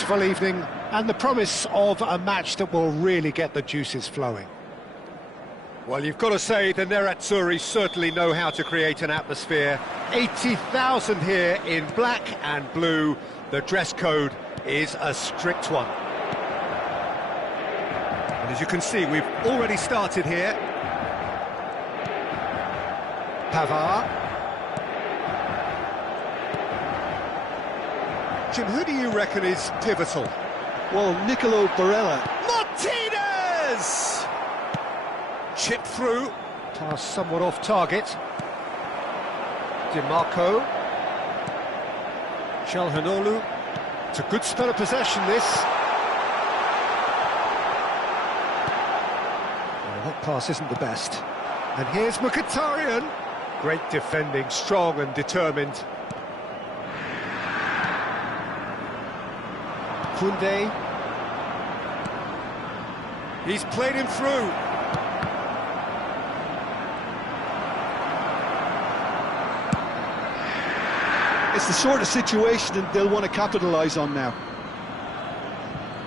beautiful evening and the promise of a match that will really get the juices flowing. Well, you've got to say the Nerazzurri certainly know how to create an atmosphere. 80,000 here in black and blue. The dress code is a strict one. And as you can see, we've already started here. Pavard. Jim, who do you reckon is pivotal? Well, Nicolo Barella. Martinez! Chip through. Pass somewhat off target. Di Marco. Çalhanoğlu. It's a good spell of possession, this. Well, that pass isn't the best. And here's Mkhitaryan. Great defending, strong and determined. Koundé. He's played him through. It's the sort of situation that they'll want to capitalise on now.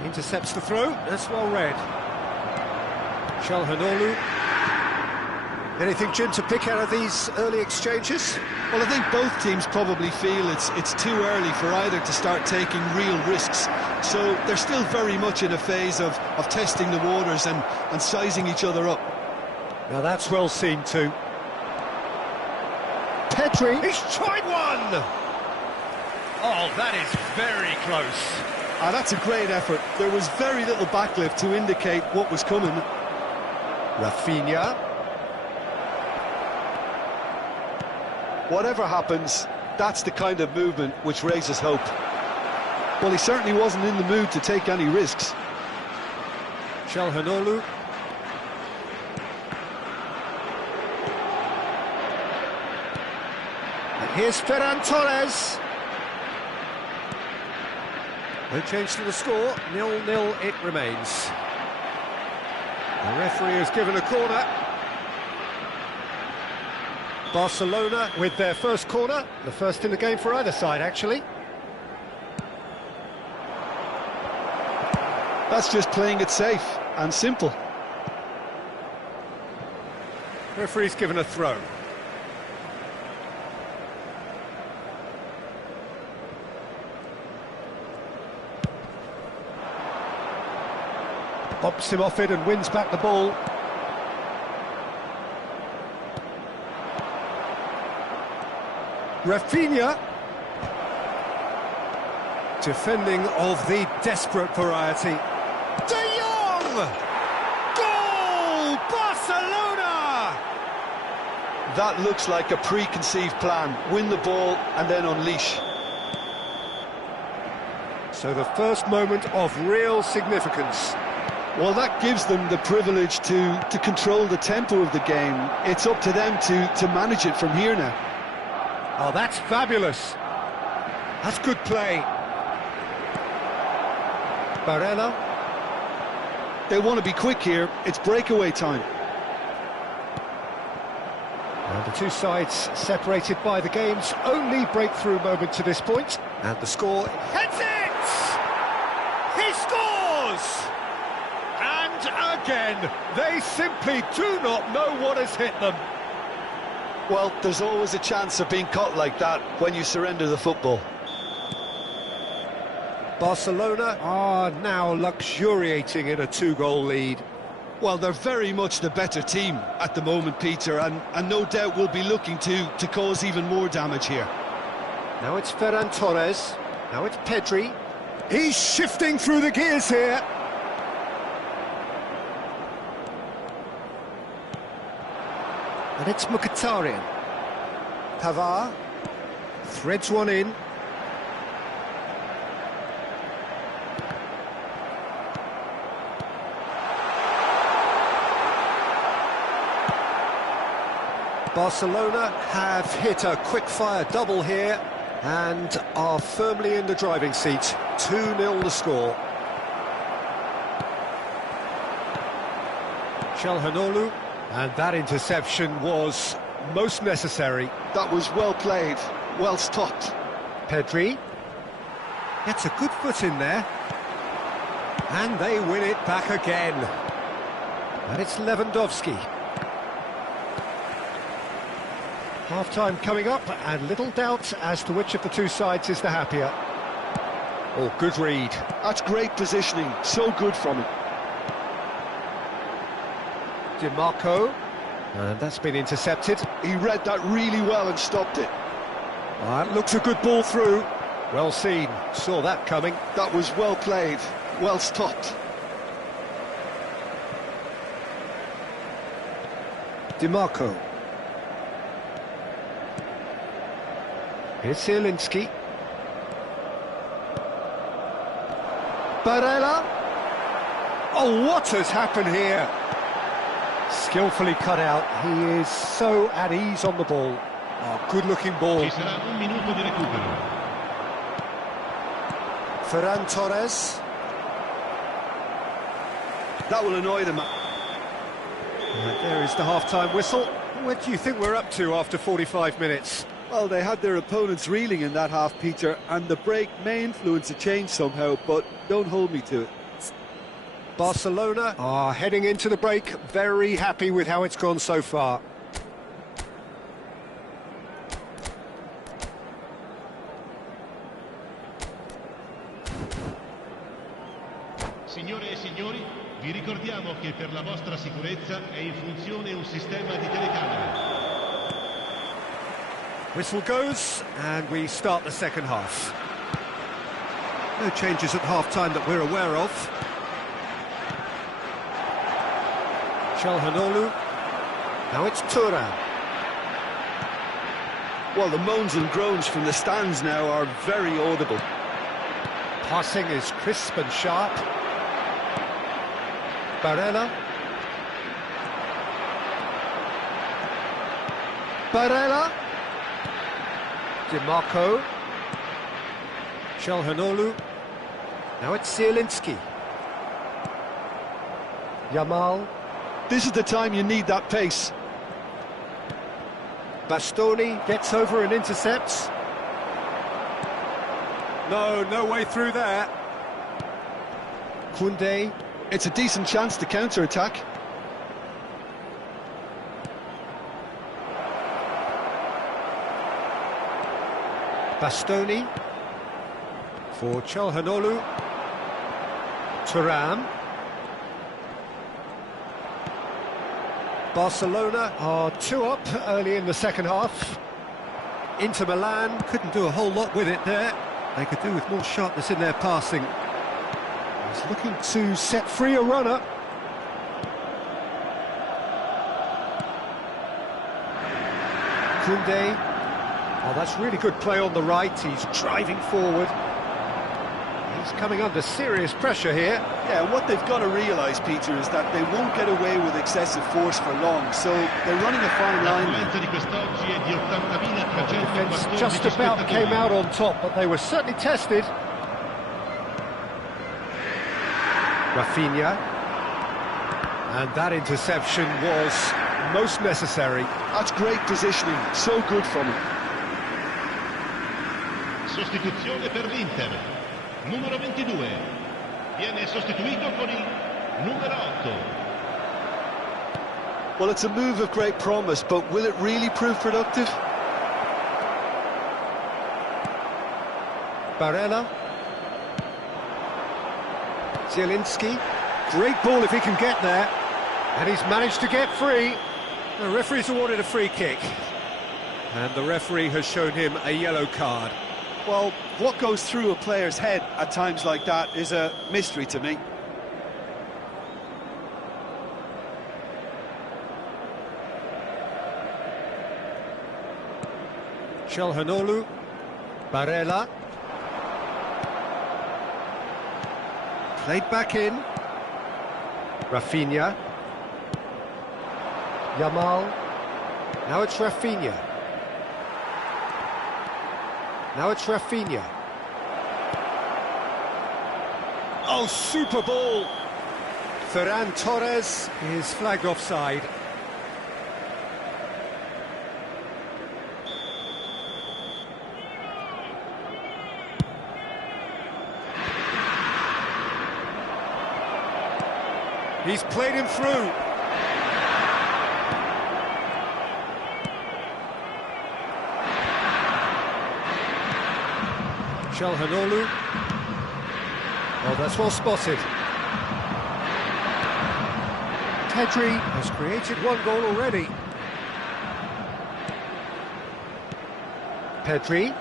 Intercepts the throw. That's well read. Çalhanoğlu. Anything, Jim, to pick out of these early exchanges? Well, I think both teams probably feel it's too early for either to start taking real risks. So they're still very much in a phase of testing the waters and sizing each other up. Now that's well seen too. Pedri. He's tried one! Oh, that is very close. That's a great effort. There was very little backlift to indicate what was coming. Rafinha. Whatever happens, that's the kind of movement which raises hope. Well, he certainly wasn't in the mood to take any risks. Çalhanoğlu. And here's Ferran Torres. No change to the score, 0-0 it remains. The referee has given a corner. Barcelona with their first corner, the first in the game for either side, actually. That's just playing it safe and simple. Referee's given a throw. Bobs him off it and wins back the ball. Rafinha. Defending of the desperate variety. De Jong! Goal! Barcelona! That looks like a preconceived plan. Win the ball and then unleash. So the first moment of real significance. Well, that gives them the privilege to control the tempo of the game. It's up to them to manage it from here now. Oh, that's fabulous. That's good play. Barella. They want to be quick here. It's breakaway time. And the two sides separated by the game's only breakthrough moment to this point. And the score... Heads it! He scores! And again, they simply do not know what has hit them. Well, there's always a chance of being caught like that when you surrender the football. Barcelona are now luxuriating in a two-goal lead. Well, they're very much the better team at the moment, Peter, and no doubt will be looking to cause even more damage here. Now it's Ferran Torres. Now it's Pedri. He's shifting through the gears here. And it's Mkhitaryan. Pavard threads one in. Barcelona have hit a quick-fire double here and are firmly in the driving seat. 2-0 the score. Çalhanoğlu. And that interception was most necessary. That was well played, well stopped. Pedri. Gets a good foot in there. And they win it back again. And it's Lewandowski. Half-time coming up, and little doubt as to which of the two sides is the happier. Oh, good read. That's great positioning, so good from him. DiMarco, and that's been intercepted. He read that really well and stopped it. That looks a good ball through. Well seen, saw that coming. That was well played, well stopped. DiMarco. Here's Zielinski. Barella. Oh, what has happened here? Skillfully cut out. He is so at ease on the ball. Oh, good-looking ball. Ci sarà un minuto di recupero. Ferran Torres. That will annoy them. And there is the half-time whistle. What do you think we're up to after 45 minutes? Well, they had their opponents reeling in that half, Peter, and the break may influence a change somehow, but don't hold me to it. Barcelona are heading into the break, very happy with how it's gone so far. Signore e signori, vi ricordiamo che per la vostra sicurezza è in funzione un sistema di telecamere. Whistle goes, and we start the second half. No changes at half-time that we're aware of. Çalhanoğlu. Now it's Thuram. Well, the moans and groans from the stands now are very audible. Passing is crisp and sharp. Barella. Barella. DiMarco. Çalhanoğlu. Now it's Zielinski. Yamal. This is the time you need that pace. Bastoni gets over and intercepts. No way through there. Koundé. It's a decent chance to counter-attack. Bastoni for Çalhanoğlu. Thuram. Barcelona are 2 up early in the second half. Inter Milan couldn't do a whole lot with it there. They could do with more sharpness in their passing. He's looking to set free a runner. Koundé. Oh, that's really good play on the right. He's driving forward. He's coming under serious pressure here. Yeah, what they've got to realise, Peter, is that they won't get away with excessive force for long, so they're running a fine line. The Defence just about came out on top, but they were certainly tested. Rafinha. And that interception was most necessary. That's great positioning, so good from him. Sostituzione per l'Inter. Numero 22. Viene sostituito con il numero 8. Well, it's a move of great promise, but will it really prove productive? Barella. Zielinski. Great ball if he can get there. And he's managed to get free. The referee's awarded a free kick. And the referee has shown him a yellow card. Well, what goes through a player's head at times like that is a mystery to me. Çalhanoğlu. Barella. Played back in. Rafinha. Yamal. Now it's Rafinha. Now it's Rafinha. Oh, super ball! Ferran Torres is flagged offside. He's played him through. Çalhanoğlu. Oh, that's well spotted. Pedri has created one goal already. Pedri.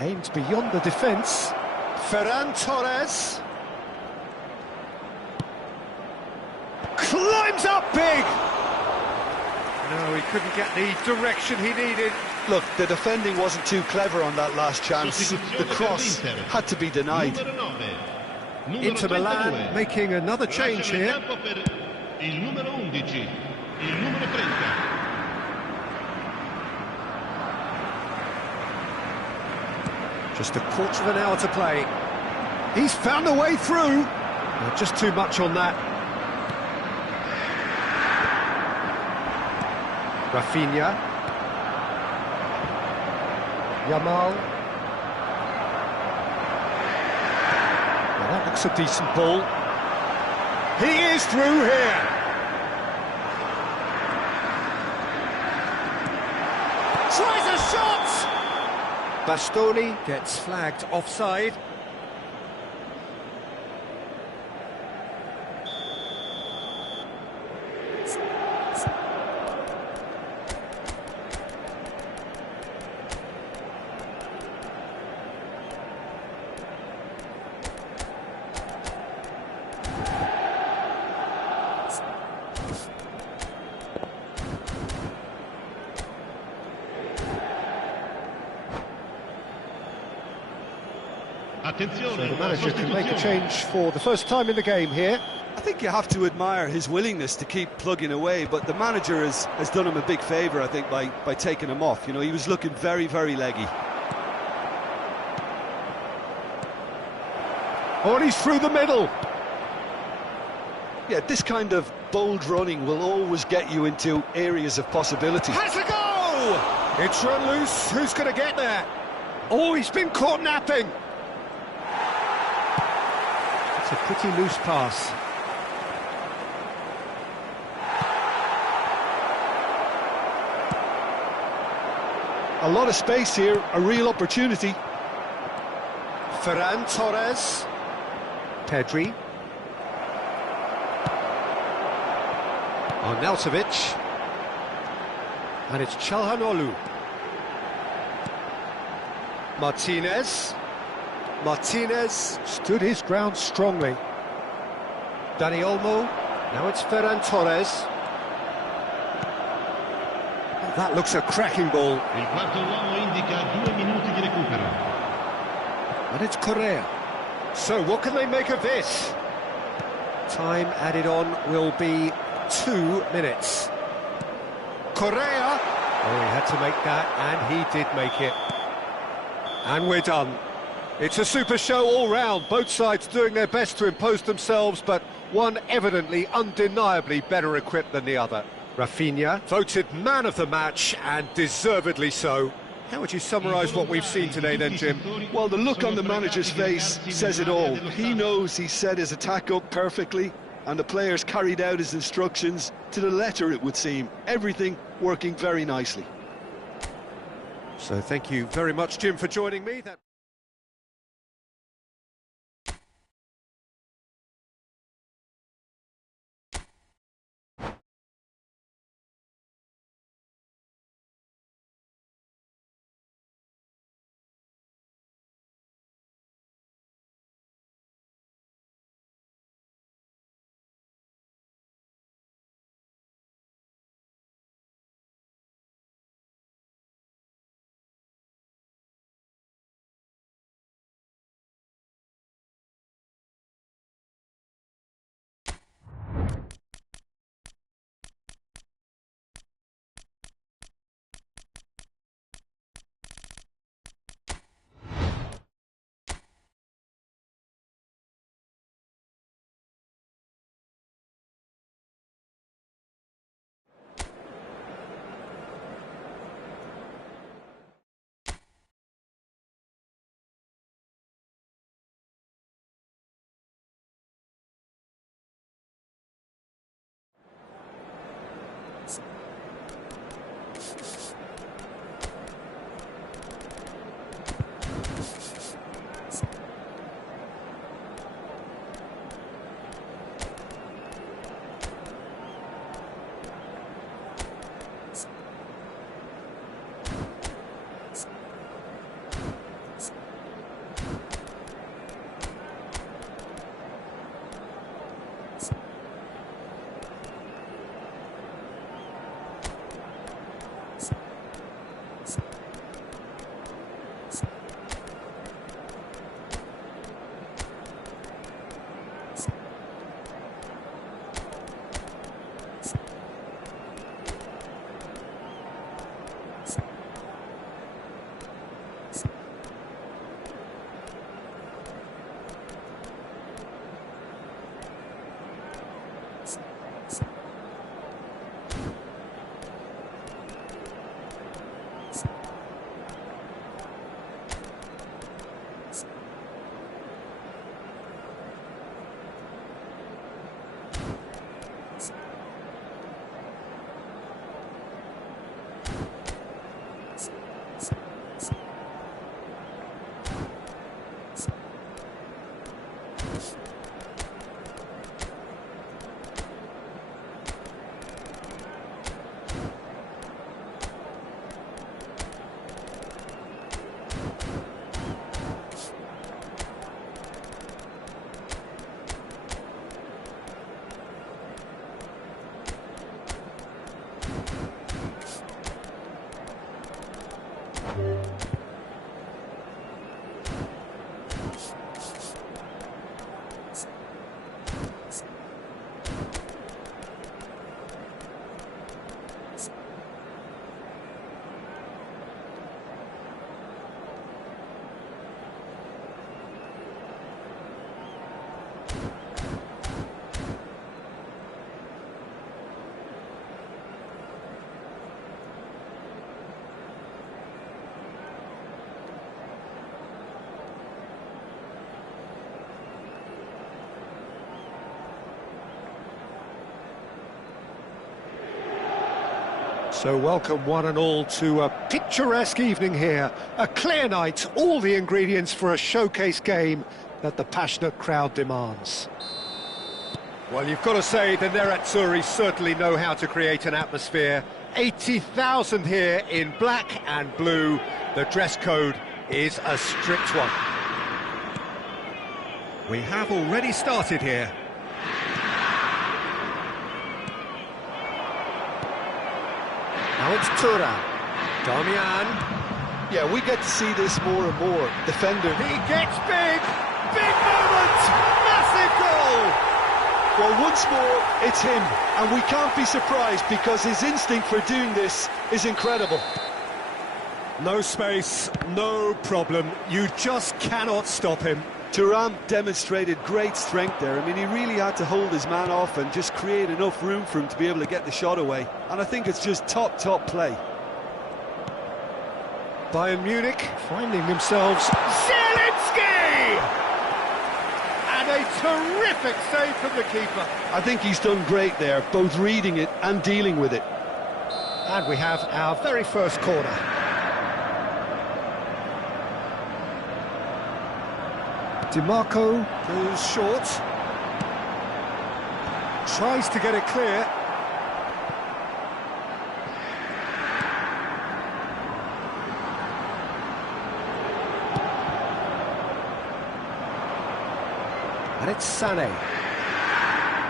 Aimed beyond the defence. Ferran Torres. Climbs up big! No, he couldn't get the direction he needed. Look, the defending wasn't too clever on that last chance. The cross had to be denied. Inter Milan making another change here. Il numero 11, il numero 30. Just a quarter of an hour to play. He's found a way through. Just too much on that. Rafinha. Yamal. Well, that looks a decent ball. He is through here. Tries a shot! Bastoni gets flagged offside. So the manager can make a change for the first time in the game here. I think you have to admire his willingness to keep plugging away, but the manager has done him a big favour, I think, by taking him off. You know, he was looking very, very leggy. Oh, and he's through the middle. Yeah, this kind of bold running will always get you into areas of possibility. Has a go! It's run loose. Who's going to get there? Oh, he's been caught napping. It's a pretty loose pass. A lot of space here, a real opportunity. Ferran Torres. Pedri. Arnautovic. And it's Çalhanoğlu. Martinez. Martinez stood his ground strongly. Dani Olmo. Now it's Ferran Torres. Oh, that looks a cracking ball. Il quarto uomo indica 2 minuti di recupero. And it's Correa. So what can they make of this? Time added on will be 2 minutes. Correa. Oh, he had to make that, and he did make it. And we're done. It's a super show all round, both sides doing their best to impose themselves, but one evidently, undeniably better equipped than the other. Rafinha, voted man of the match, and deservedly so. How would you summarise what we've seen today then, Jim? Well, the look on the manager's face says it all. He knows he set his attack up perfectly, and the players carried out his instructions to the letter, it would seem. Everything working very nicely. So thank you very much, Jim, for joining me. So welcome one and all to a picturesque evening here. A clear night, all the ingredients for a showcase game that the passionate crowd demands. Well, you've got to say the Nerazzurri certainly know how to create an atmosphere. 80,000 here in black and blue. The dress code is a strict one. We have already started here. Now it's Thuram. Damian. Yeah, we get to see this more and more. Defender. He gets big! Big moment! Massive goal! Well, once more, it's him. And we can't be surprised because his instinct for doing this is incredible. No space, no problem. You just cannot stop him. Thuram demonstrated great strength there. I mean, he really had to hold his man off and just create enough room for him to be able to get the shot away. And I think it's just top play. Bayern Munich finding themselves... Zielinski! And a terrific save from the keeper. I think he's done great there, both reading it and dealing with it. And we have our very first corner. DiMarco goes short. Tries to get it clear. And it's Sané.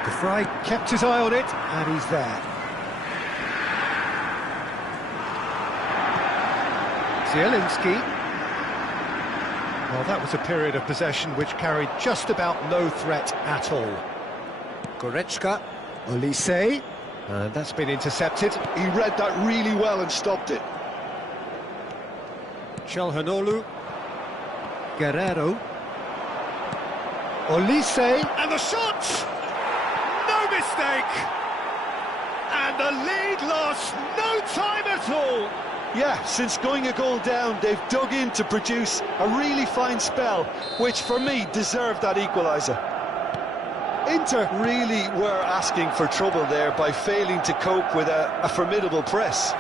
De Vrij kept his eye on it, and he's there. Zielinski. Well, that was a period of possession which carried just about no threat at all. Goretzka, Olise, and that's been intercepted. He read that really well and stopped it. Çalhanoğlu, Guerrero, Olise, and the shot! No mistake! And the lead lost no time at all! Yeah, since going a goal down, they've dug in to produce a really fine spell, which for me deserved that equaliser. Inter really were asking for trouble there by failing to cope with a formidable press.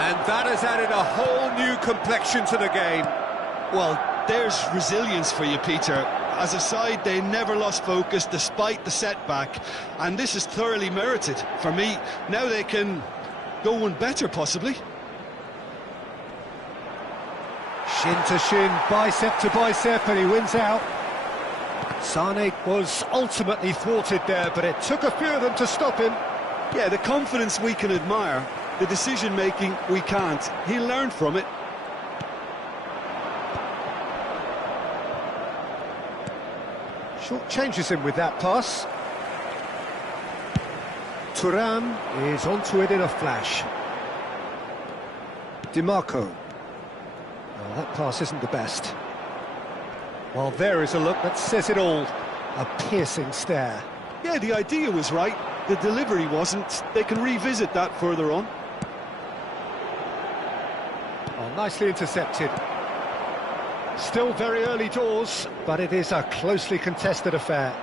And that has added a whole new complexion to the game. Well, there's resilience for you, Peter. As a side, they never lost focus despite the setback, and this is thoroughly merited. For me, now they can go one better, possibly. Shin to shin, bicep to bicep, and he wins out. Sané was ultimately thwarted there, but it took a few of them to stop him. Yeah, the confidence we can admire, the decision-making we can't. He'll learn from it. Short changes him with that pass. Thuram is onto it in a flash. DiMarco. Well, that pass isn't the best. Well, there is a look that says it all. A piercing stare. Yeah, the idea was right. The delivery wasn't. They can revisit that further on. Oh, nicely intercepted. Still very early doors, but it is a closely contested affair.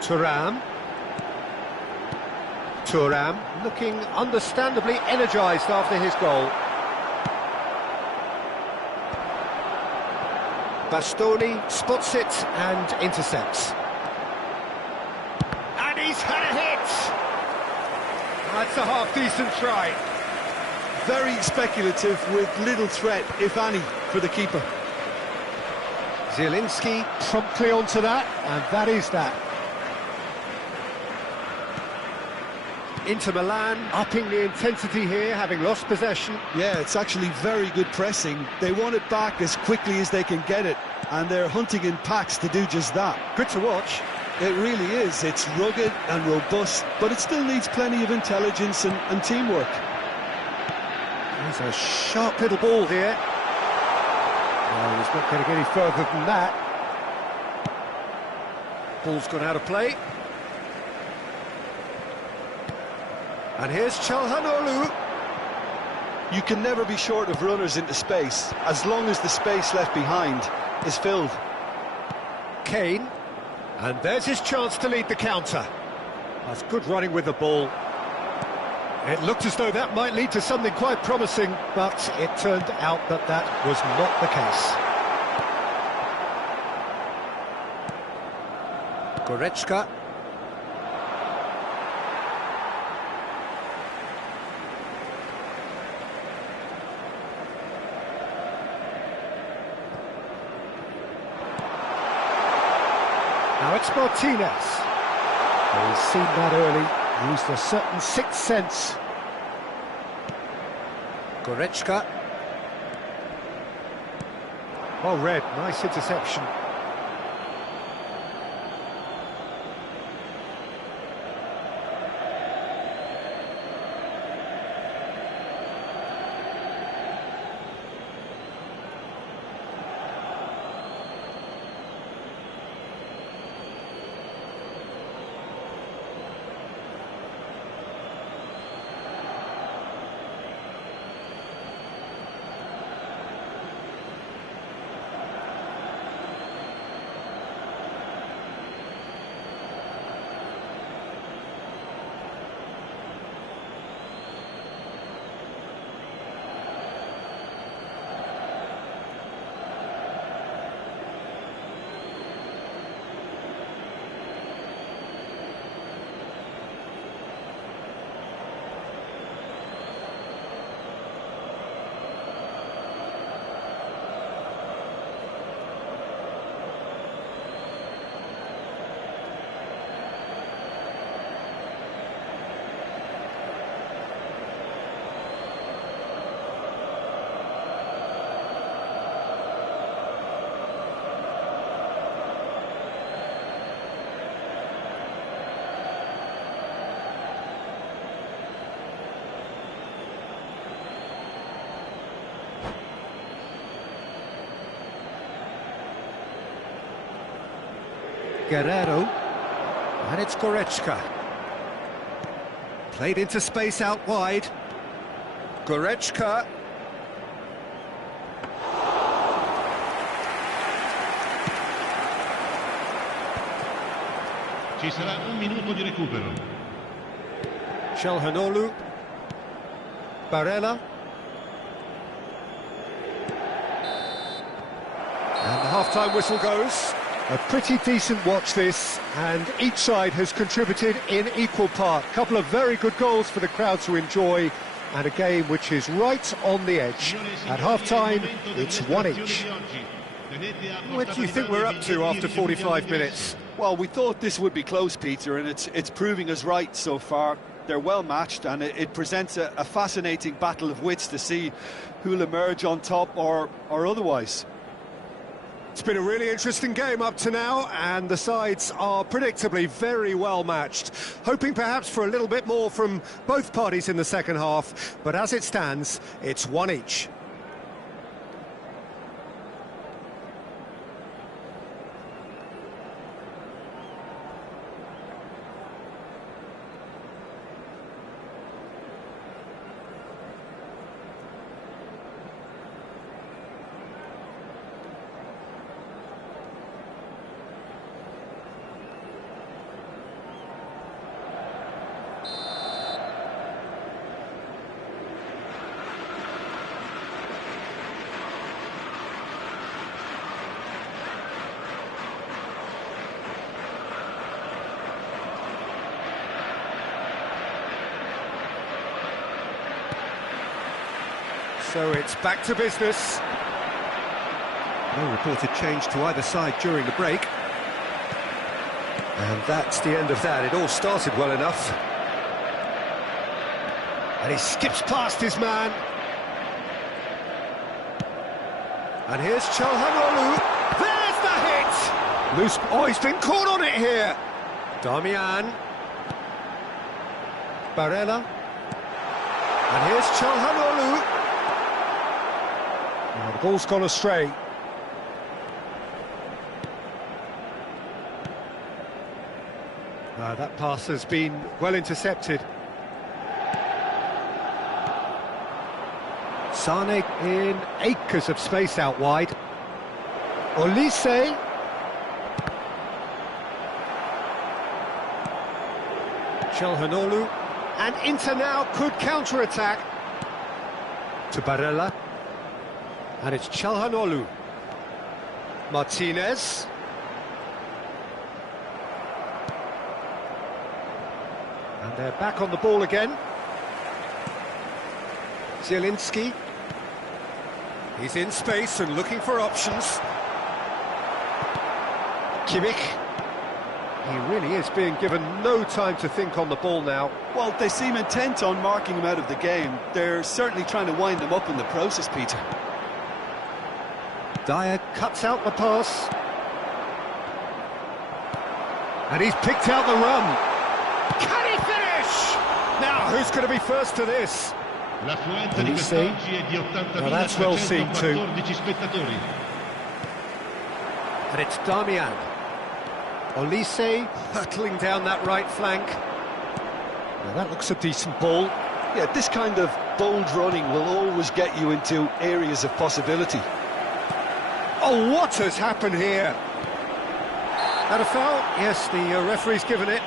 Thuram looking understandably energised after his goal. Bastoni spots it and intercepts. And he's had a hit! That's a half-decent try. Very speculative with little threat, if any, for the keeper. Zielinski promptly onto that, and that is that. Inter Milan upping the intensity here, having lost possession. Yeah, it's actually very good pressing. They want it back as quickly as they can get it, and they're hunting in packs to do just that. Good to watch. It really is. It's rugged and robust, but it still needs plenty of intelligence and teamwork. There's a sharp little ball here. Well, he's not going to get any further than that. Ball's gone out of play. And here's Çalhanoğlu. You can never be short of runners into space, as long as the space left behind is filled. Kane. And there's his chance to lead the counter. That's good running with the ball. It looked as though that might lead to something quite promising, but it turned out that that was not the case. Goretzka. Now it's Martinez. He's seen that early, used a certain sixth sense. Goretzka. Well read, nice interception. Guerrero, and it's Goretzka. Played into space out wide. Goretzka. Ci sarà un minuto di recupero. Çalhanoğlu. Barella. And the half-time whistle goes. A pretty decent watch this, and each side has contributed in equal part. A couple of very good goals for the crowd to enjoy, and a game which is right on the edge. At half-time, it's one each. What do you think we're up to after 45 minutes? Well, we thought this would be close, Peter, and it's proving us right so far. They're well matched, and it presents a fascinating battle of wits to see who'll emerge on top or otherwise. It's been a really interesting game up to now, and the sides are predictably very well matched. Hoping perhaps for a little bit more from both parties in the second half, but as it stands, it's one each. So it's back to business. No reported change to either side during the break. And that's the end of that. It all started well enough. And he skips past his man. And here's Çalhanoğlu. There's the hit! Loose. Oh, he's been caught on it here. Damian. Barella. And here's Çalhanoğlu. Oh, the ball's gone astray. That pass has been well intercepted. Sane in acres of space out wide. Olise. Çalhanoğlu, and Inter now could counter-attack. To Barella, and it's Çalhanoğlu. Martinez. And they're back on the ball again. Zielinski. He's in space and looking for options. Kimmich. He really is being given no time to think on the ball now. Well, they seem intent on marking him out of the game. They're certainly trying to wind him up in the process, Peter. Dyer cuts out the pass. And he's picked out the run. Can he finish? Now, who's going to be first to this? L'affluenza di quest'oggi è di 80.314 spettatori. And it's Damian. Olise hurtling down that right flank. Now that looks a decent ball. Yeah, this kind of bold running will always get you into areas of possibility. Oh, what has happened here? Had a foul? Yes, the referee's given it.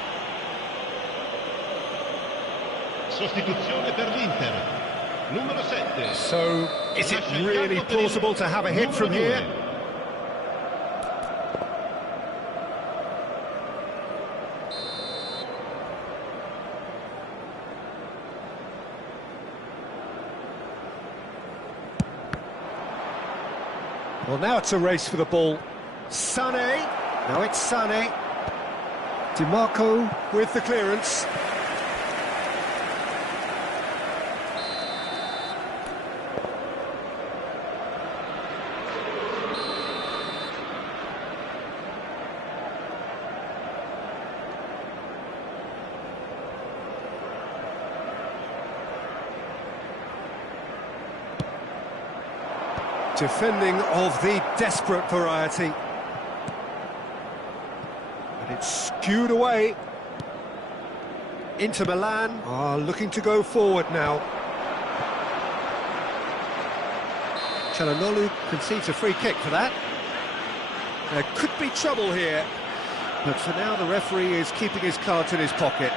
Sostituzione per l'Inter. Numero 7. So, is it really plausible to have a hit from here? Well, now it's a race for the ball. Sané. Now it's Sané. DiMarco with the clearance. Defending of the desperate variety. And it's skewed away. Inter Milan are looking to go forward now. Çalhanoğlu concedes a free kick for that. There could be trouble here, but for now the referee is keeping his cards in his pocket.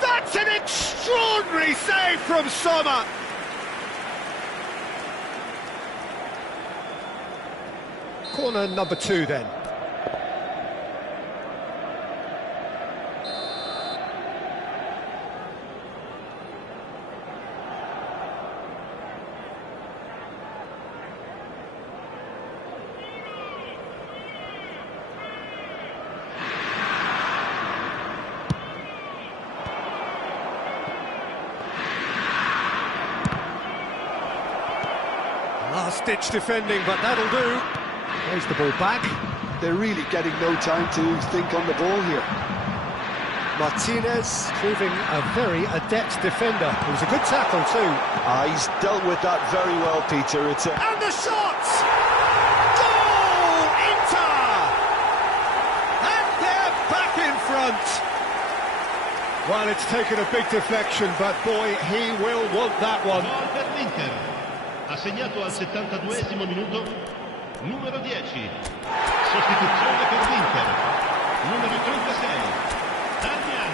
That's an extraordinary save from Sommer! Corner number 2 then. Last-ditch defending, but that'll do. Plays the ball back. They're really getting no time to think on the ball here. Martinez proving a very adept defender. It was a good tackle too. He's dealt with that very well, Peter. It's a... And the shot! Goal! Inter! And they're back in front. Well, it's taken a big deflection, but boy, he will want that one. Gol per l'Inter. Ha segnato al 72esimo minuto. Numero 10. Sostituzione per l'Inter. Numero 36. Damian.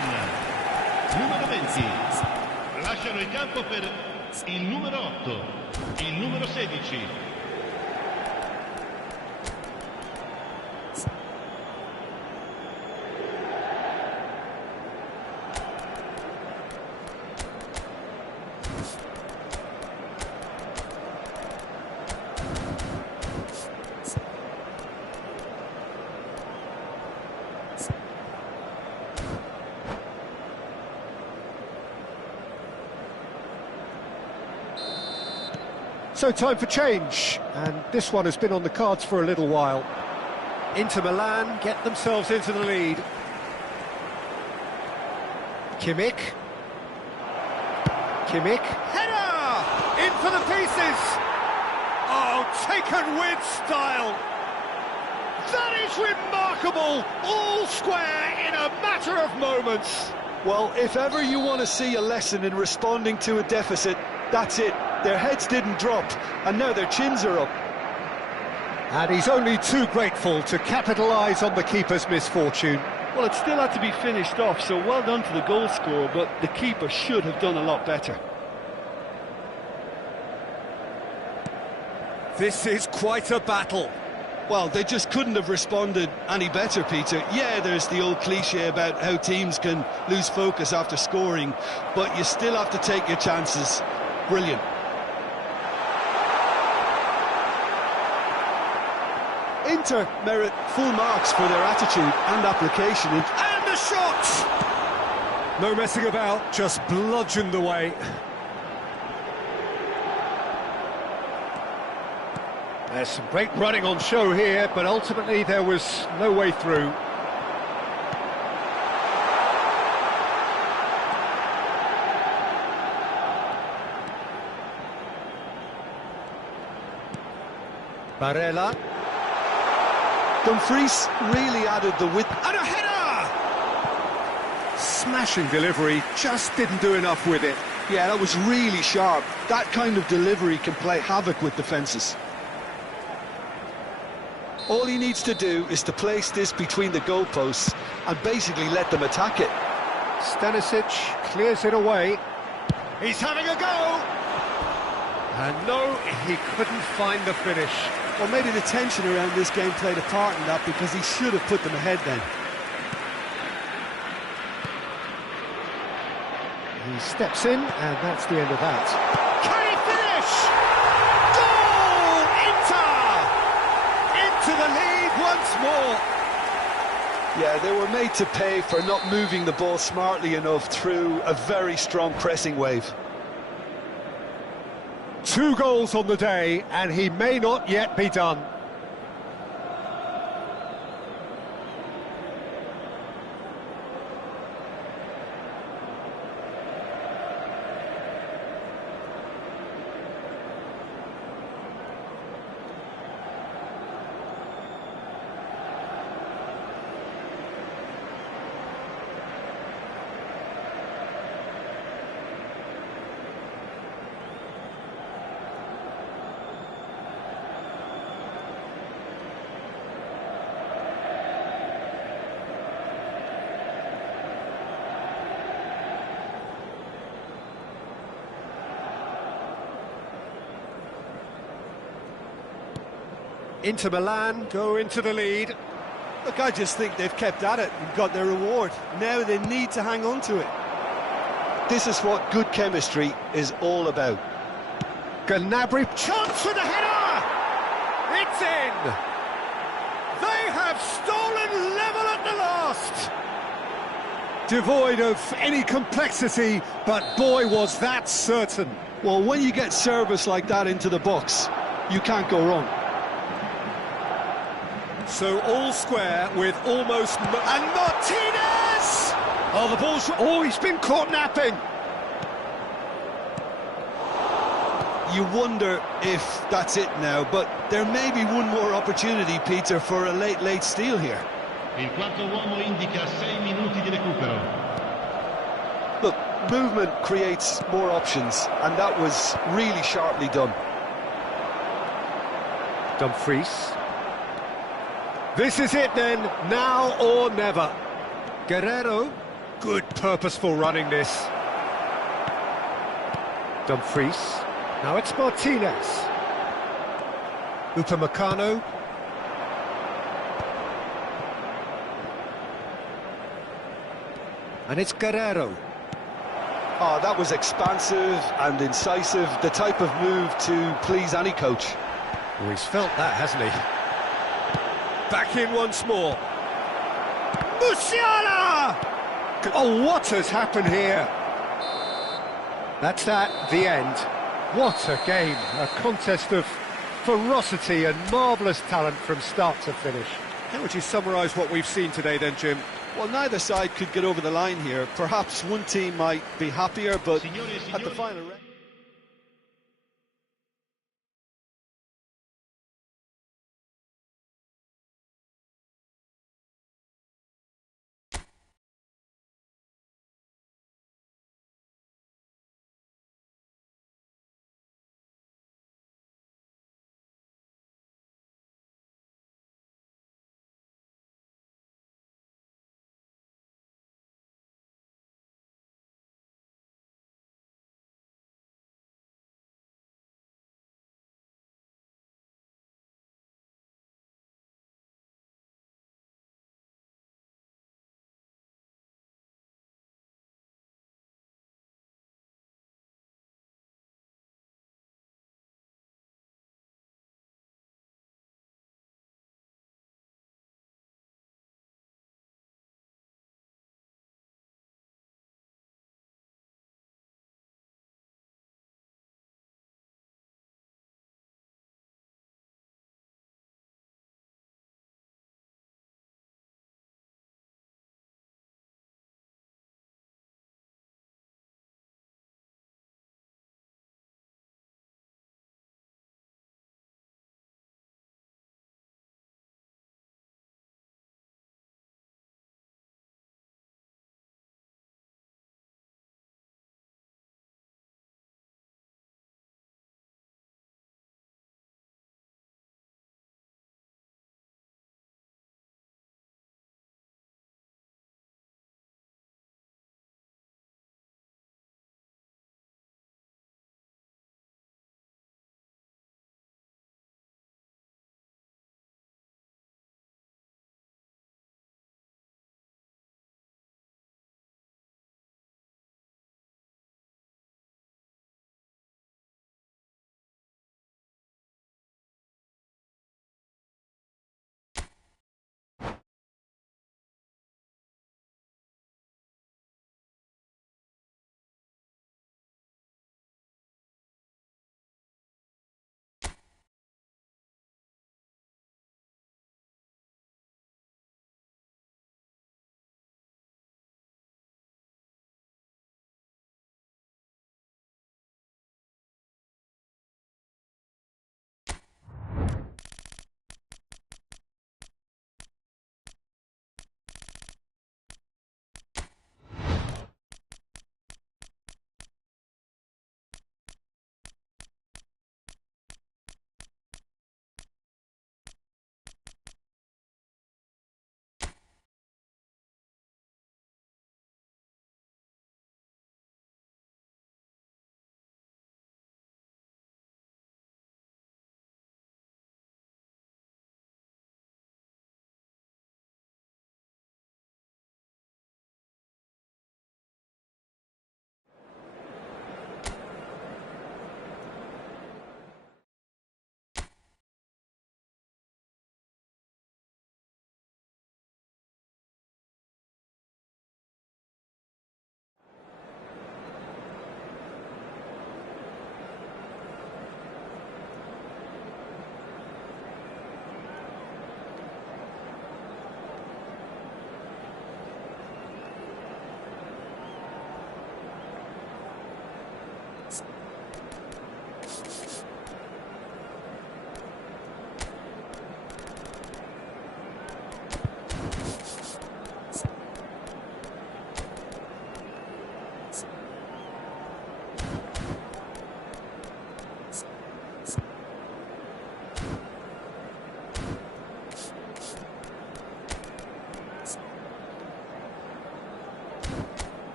Numero 20. Lasciano il campo per il numero 8. Il numero 16. So time for change, and this one has been on the cards for a little while. Inter Milan get themselves into the lead. Kimmich. Kimmich. Header! In for the pieces! Oh, taken with style! That is remarkable! All square in a matter of moments. Well, if ever you want to see a lesson in responding to a deficit, that's it. Their heads didn't drop, and now their chins are up. And he's only too grateful to capitalise on the keeper's misfortune. Well, it still had to be finished off, so well done to the goal scorer, but the keeper should have done a lot better. This is quite a battle. Well, they just couldn't have responded any better, Peter. Yeah, there's the old cliche about how teams can lose focus after scoring, but you still have to take your chances. Brilliant. Inter merit full marks for their attitude and application. And the shot! No messing about, just bludgeoned away. There's some great running on show here, but ultimately there was no way through. Barella. Dumfries really added the width. And a header! Smashing delivery, just didn't do enough with it. Yeah, that was really sharp. That kind of delivery can play havoc with defences. All he needs to do is to place this between the goalposts and basically let them attack it. Stanisic clears it away. He's having a go! And no, he couldn't find the finish. Well, maybe the tension around this game played a part in that, because he should have put them ahead then. He steps in, and that's the end of that. Can he finish? Goal! Inter! Into the lead once more! Yeah, they were made to pay for not moving the ball smartly enough through a very strong pressing wave. 2 goals on the day, and he may not yet be done. Inter Milan go into the lead. Look, I just think they've kept at it and got their reward. Now they need to hang on to it. This is what good chemistry is all about. Gnabry, chance for the header! It's in! They have stolen level at the last! Devoid of any complexity, but boy was that certain. Well, when you get service like that into the box, you can't go wrong. So all square with almost... And Martinez! Oh, the ball's... Oh, he's been caught napping! You wonder if that's it now, but there may be one more opportunity, Peter, for a late steal here. Il quarto uomo indica 6 minuti di recupero. Look, movement creates more options, and that was really sharply done. Dumfries. This is it then, now or never. Guerrero, good purposeful running this. Dumfries, now it's Martinez. Upamecano. And it's Guerrero. Oh, that was expansive and incisive, the type of move to please any coach. Oh, he's felt that, hasn't he? Back in once more. Musiala! Oh, what has happened here? That's that, the end. What a game. A contest of ferocity and marvellous talent from start to finish. How would you summarise what we've seen today then, Jim? Well, neither side could get over the line here. Perhaps one team might be happier, but at the final...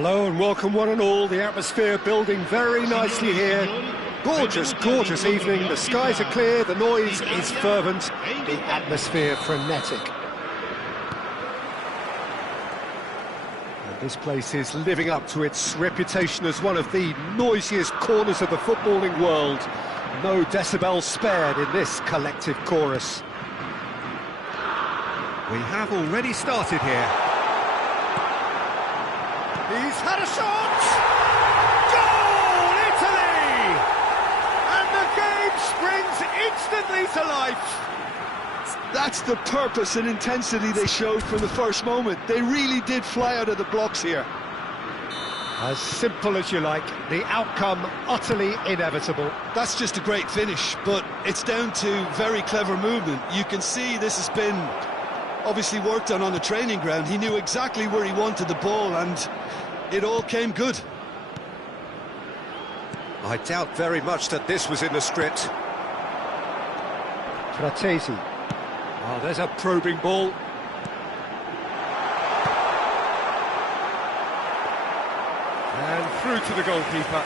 Hello and welcome one and all. The atmosphere building very nicely here. Gorgeous, gorgeous evening. The skies are clear, the noise is fervent, the atmosphere frenetic. And this place is living up to its reputation as one of the noisiest corners of the footballing world. No decibels spared in this collective chorus. We have already started here. He's had a shot! Goal, Italy! And the game springs instantly to life. That's the purpose and intensity they showed from the first moment. They really did fly out of the blocks here. As simple as you like, the outcome utterly inevitable. That's just a great finish, but it's down to very clever movement. You can see this has been obviously worked on the training ground. He knew exactly where he wanted the ball and it all came good. I doubt very much that this was in the script. Fratesi. Oh, there's a probing ball. And through to the goalkeeper.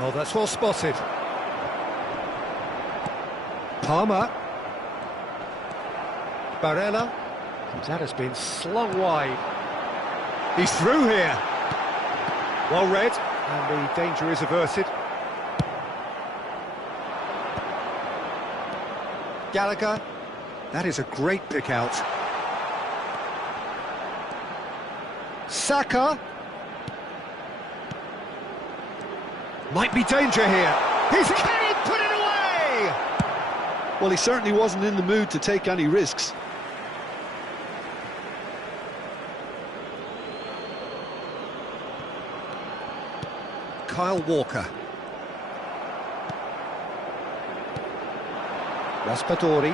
Oh, that's well spotted. Palmer. Barella. That has been slung wide. He's through here. Well read, and the danger is averted. Gallagher. That is a great pick out. Saka. Might be danger here. He's can he put it away? Well, he certainly wasn't in the mood to take any risks. Kyle Walker. Raspadori.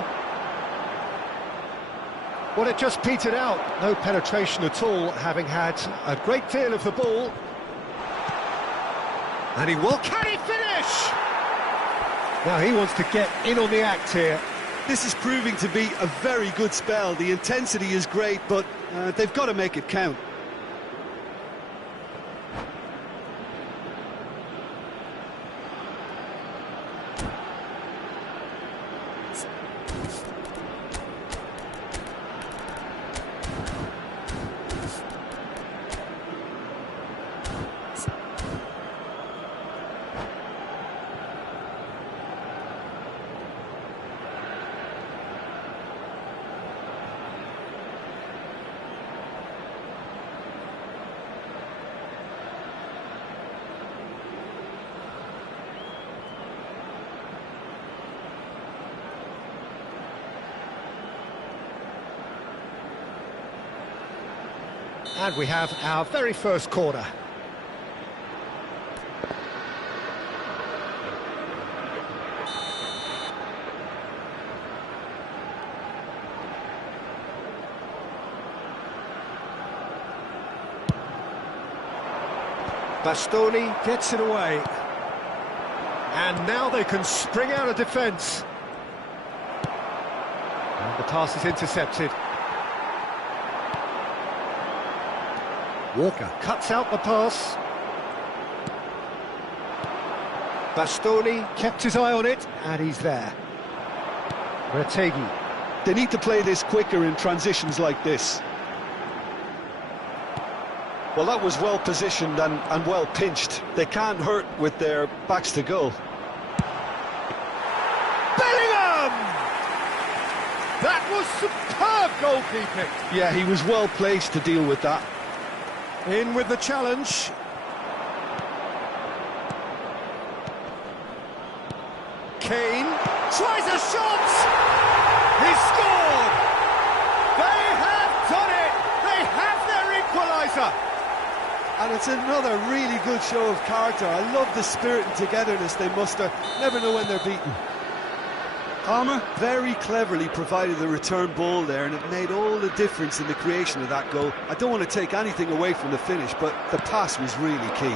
Well, it just petered out. No penetration at all, having had a great deal of the ball. And he will. Can he finish? Now he wants to get in on the act here. This is proving to be a very good spell. The intensity is great, but they've got to make it count. And we have our very first corner. Bastoni gets it away. And now they can spring out of defence. And the pass is intercepted. Walker cuts out the pass. Bastoni kept his eye on it, and he's there. Retegi. They need to play this quicker in transitions like this. Well, that was well positioned and well pinched. They can't hurt with their backs to goal. Bellingham! That was superb goalkeeping. Yeah, he was well placed to deal with that. In with the challenge. Kane tries a shot! He scored! They have done it! They have their equaliser! And it's another really good show of character. I love the spirit and togetherness they muster. Never know when they're beaten. Palmer very cleverly provided the return ball there, and it made all the difference in the creation of that goal. I don't want to take anything away from the finish, but the pass was really key.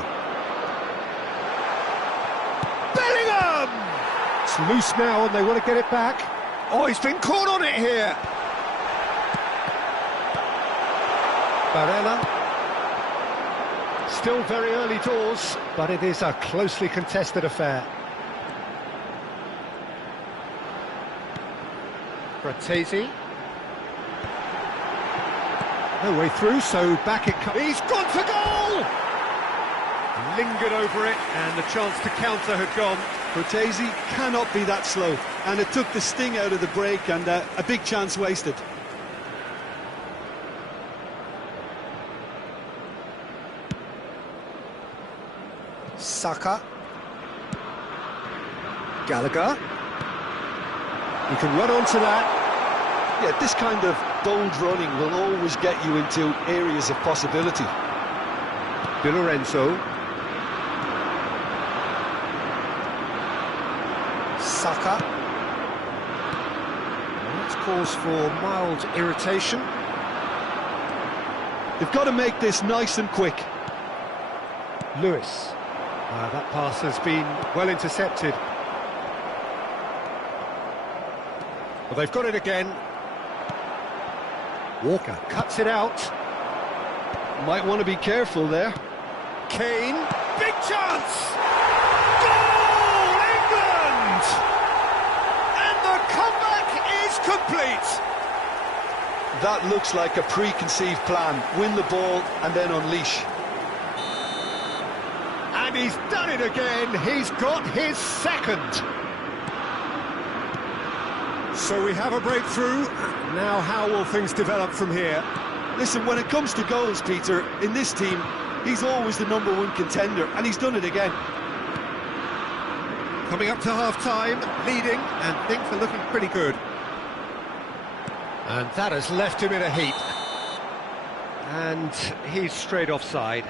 Bellingham! It's loose now and they want to get it back. Oh, he's been caught on it here. Barella. Still very early doors, but it is a closely contested affair. Fratesi. No way through, so back it comes. He's gone for goal! Lingered over it, and the chance to counter had gone. Fratesi cannot be that slow, and it took the sting out of the break, and a big chance wasted. Saka. Gallagher. He can run onto that. Yeah, this kind of bold running will always get you into areas of possibility. Di Lorenzo. Saka. That's cause for mild irritation. They've got to make this nice and quick. Lewis. That pass has been well intercepted. Well, they've got it again. Walker cuts it out. Might want to be careful there. Kane. Big chance! Goal, England! And the comeback is complete. That looks like a preconceived plan. Win the ball and then unleash. And he's done it again. He's got his second. So we have a breakthrough. Now how will things develop from here? Listen, when it comes to goals, Peter, in this team, he's always the #1 contender, and he's done it again. Coming up to half-time, leading, and things are looking pretty good. And that has left him in a heap. And he's straight offside.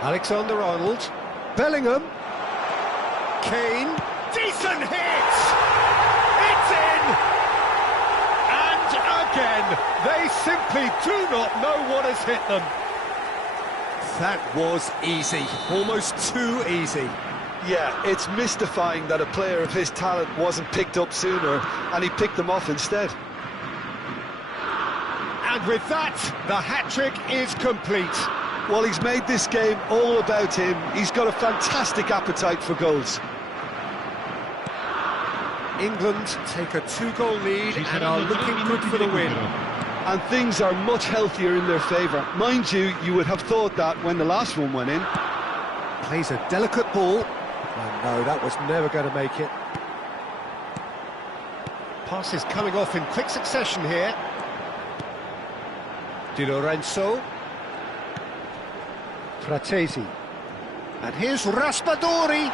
Alexander-Arnold, Bellingham, Kane, decent hit! It's in! And again, they simply do not know what has hit them. That was easy, almost too easy. Yeah, it's mystifying that a player of his talent wasn't picked up sooner, and he picked them off instead. And with that, the hat-trick is complete. Well, he's made this game all about him. He's got a fantastic appetite for goals. England take a 2-goal lead and are looking good for the win. And things are much healthier in their favour. Mind you, you would have thought that when the last one went in. Plays a delicate ball. Oh no, that was never going to make it. Passes coming off in quick succession here. Di Lorenzo. Fratesi. And here's Raspadori.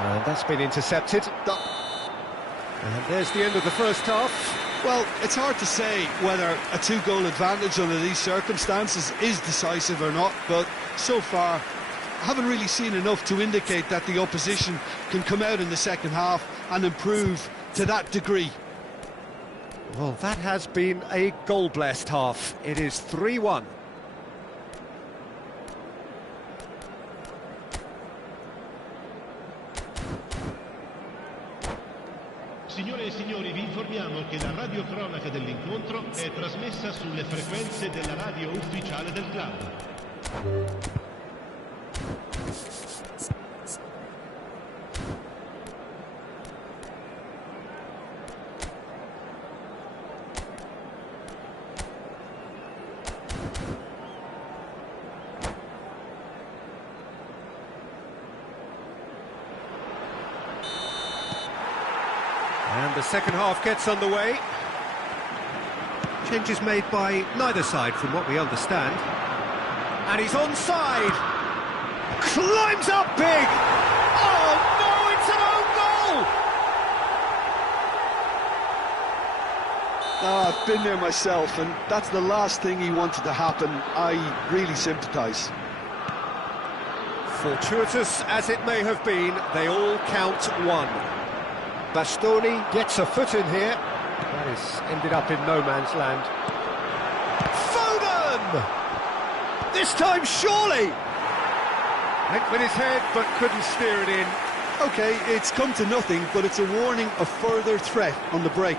And that's been intercepted. And there's the end of the first half. Well, it's hard to say whether a 2-goal advantage under these circumstances is decisive or not, but so far, I haven't really seen enough to indicate that the opposition can come out in the second half and improve to that degree. Well, that has been a goal-blessed half. It is 3-1. Signore e signori, vi informiamo che la radiocronaca dell'incontro è trasmessa sulle frequenze della radio ufficiale del club. And the second half gets underway. Changes made by neither side from what we understand. And he's onside. Climbs up big. Oh no, it's an own goal! Oh, I've been there myself, and that's the last thing he wanted to happen. I really sympathise. Fortuitous as it may have been, they all count one. Bastoni gets a foot in here. That has ended up in no man's land. Foden! This time, surely! Went with his head, but couldn't steer it in. OK, it's come to nothing, but it's a warning of further threat on the break.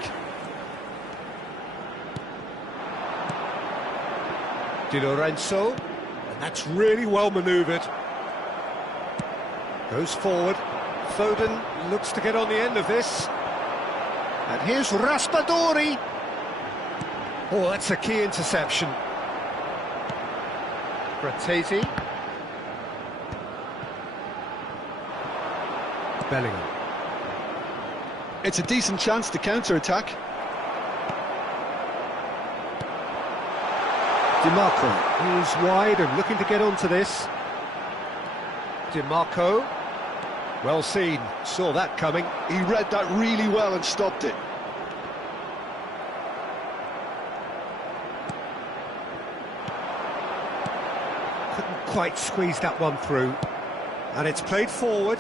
Di Lorenzo, and that's really well manoeuvred. Goes forward. Foden looks to get on the end of this. And here's Raspadori. Oh, that's a key interception. Fratesi. Bellingham. It's a decent chance to counter-attack. DiMarco is wide and looking to get onto this. DiMarco. Well seen, saw that coming. He read that really well and stopped it. Couldn't quite squeeze that one through. And it's played forward.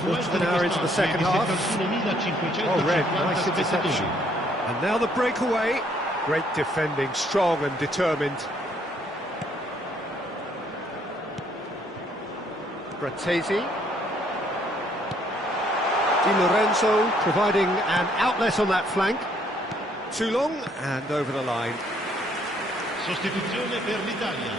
Quarter of an hour into the second half. Oh, Red, nice interception. And now the breakaway. Great defending, strong and determined. Fratesi. Di Lorenzo providing an outlet on that flank. Too long and over the line. Sostituzione per l'Italia.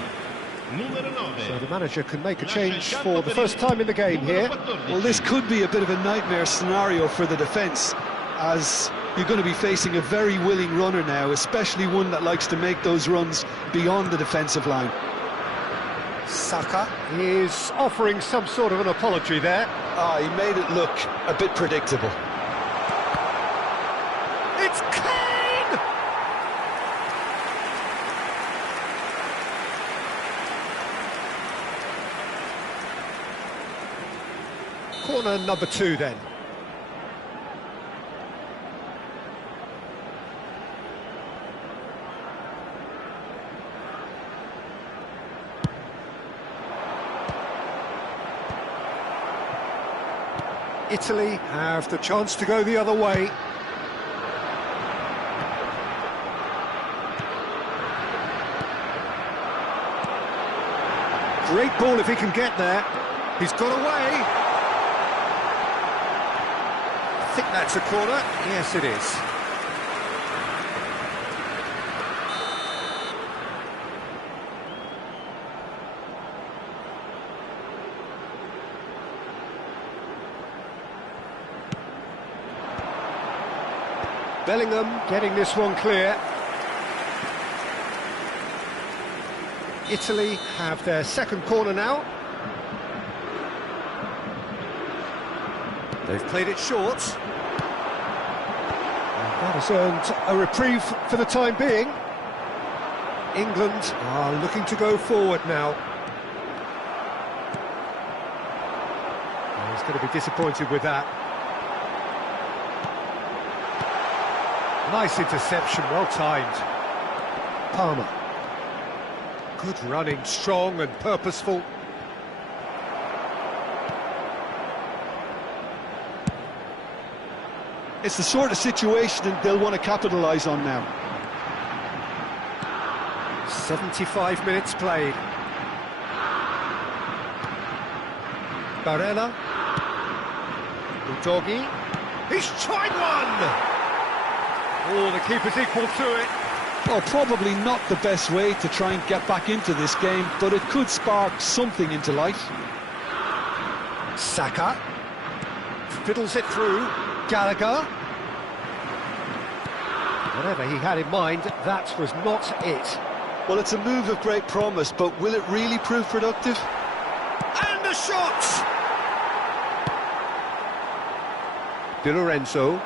Numero 9. So the manager can make a change for the first time in the game here. Well, this could be a bit of a nightmare scenario for the defence, as you're going to be facing a very willing runner now, especially one that likes to make those runs beyond the defensive line. Saka is offering some sort of an apology there. He made it look a bit predictable. It's Kane! Corner number 2 then. Italy have the chance to go the other way. Great ball if he can get there. He's got away. I think that's a corner. Yes, it is. Bellingham getting this one clear. Italy have their second corner now. They've played it short. And that has earned a reprieve for the time being. England are looking to go forward now. He's going to be disappointed with that. Nice interception, well timed. Palmer. Good running, strong and purposeful. It's the sort of situation that they'll want to capitalise on now. 75 minutes played. Barella. Udogi. He's tried one! Oh, the keeper's equal to it. Well, probably not the best way to try and get back into this game, but it could spark something into life. Saka. Fiddles it through. Gallagher. Whatever he had in mind, that was not it. Well, it's a move of great promise, but will it really prove productive? And a shot! Di Lorenzo.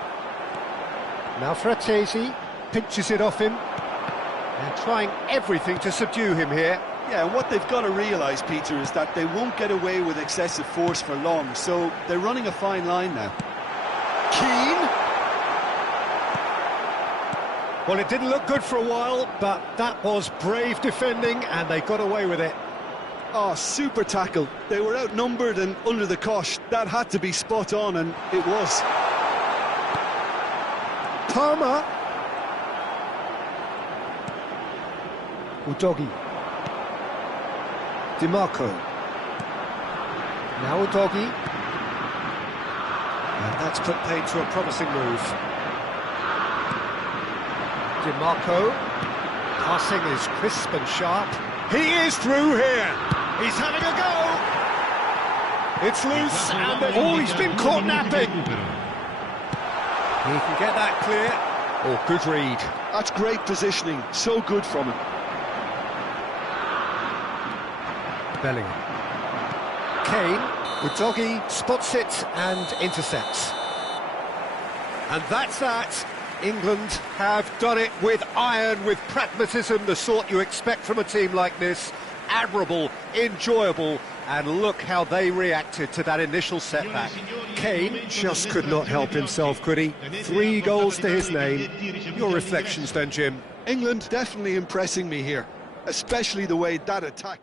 Now Fratesi pinches it off him. They're trying everything to subdue him here. Yeah, and what they've got to realise, Peter, is that they won't get away with excessive force for long, so they're running a fine line now. Keane. Well, it didn't look good for a while, but that was brave defending, and they got away with it. Oh, super tackle. They were outnumbered and under the cosh. That had to be spot on, and it was. Palmer. Udogi. DiMarco. Now Udogi. And that's put paid to a promising move. DiMarco. Passing is crisp and sharp. He is through here. He's having a go. It's loose, and he's been caught napping. He can get that clear. Oh, good read. That's great positioning. So good from him. Bellingham. Kane. Udogi spots it and intercepts. And that's that. England have done it with iron, with pragmatism, the sort you expect from a team like this. Admirable, enjoyable, and look how they reacted to that initial setback. Kane just could not help himself, could he? 3 goals to his name. Your reflections then, Jim? England definitely impressing me here, especially the way that attack...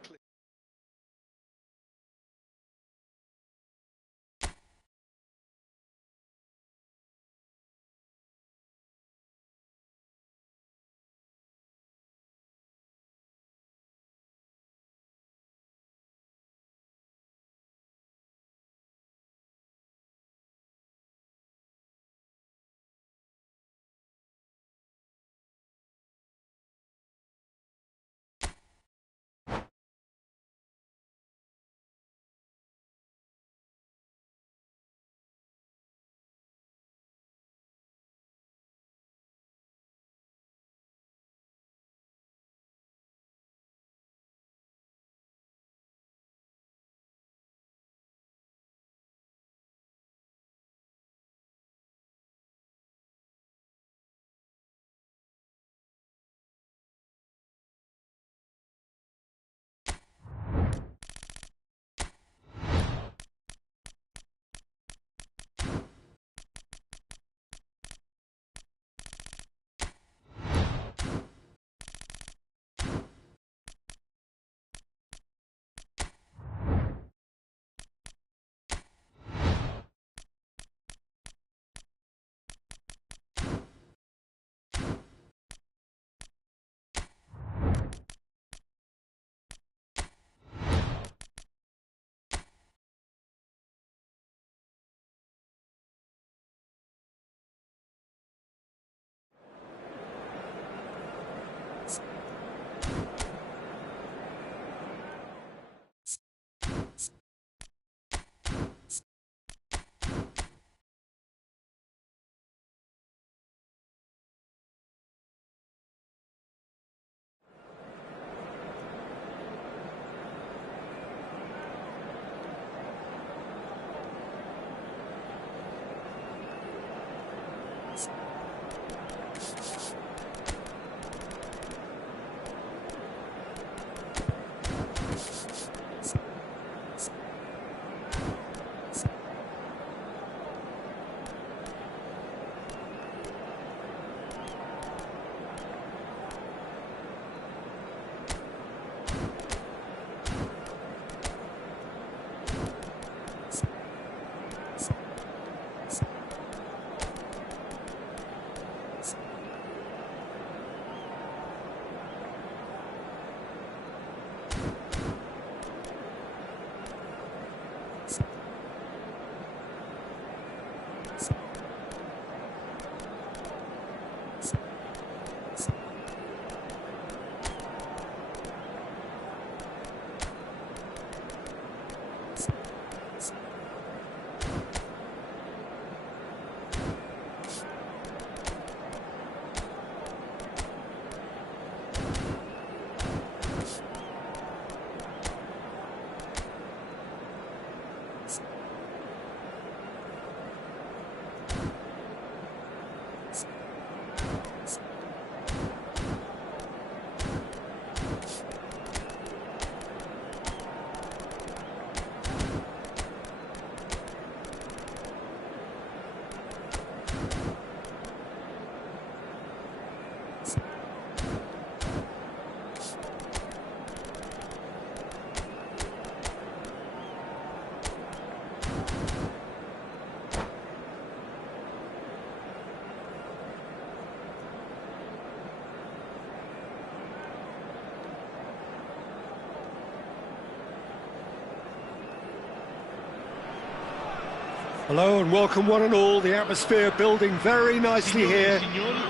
Hello and welcome one and all. The atmosphere building very nicely here.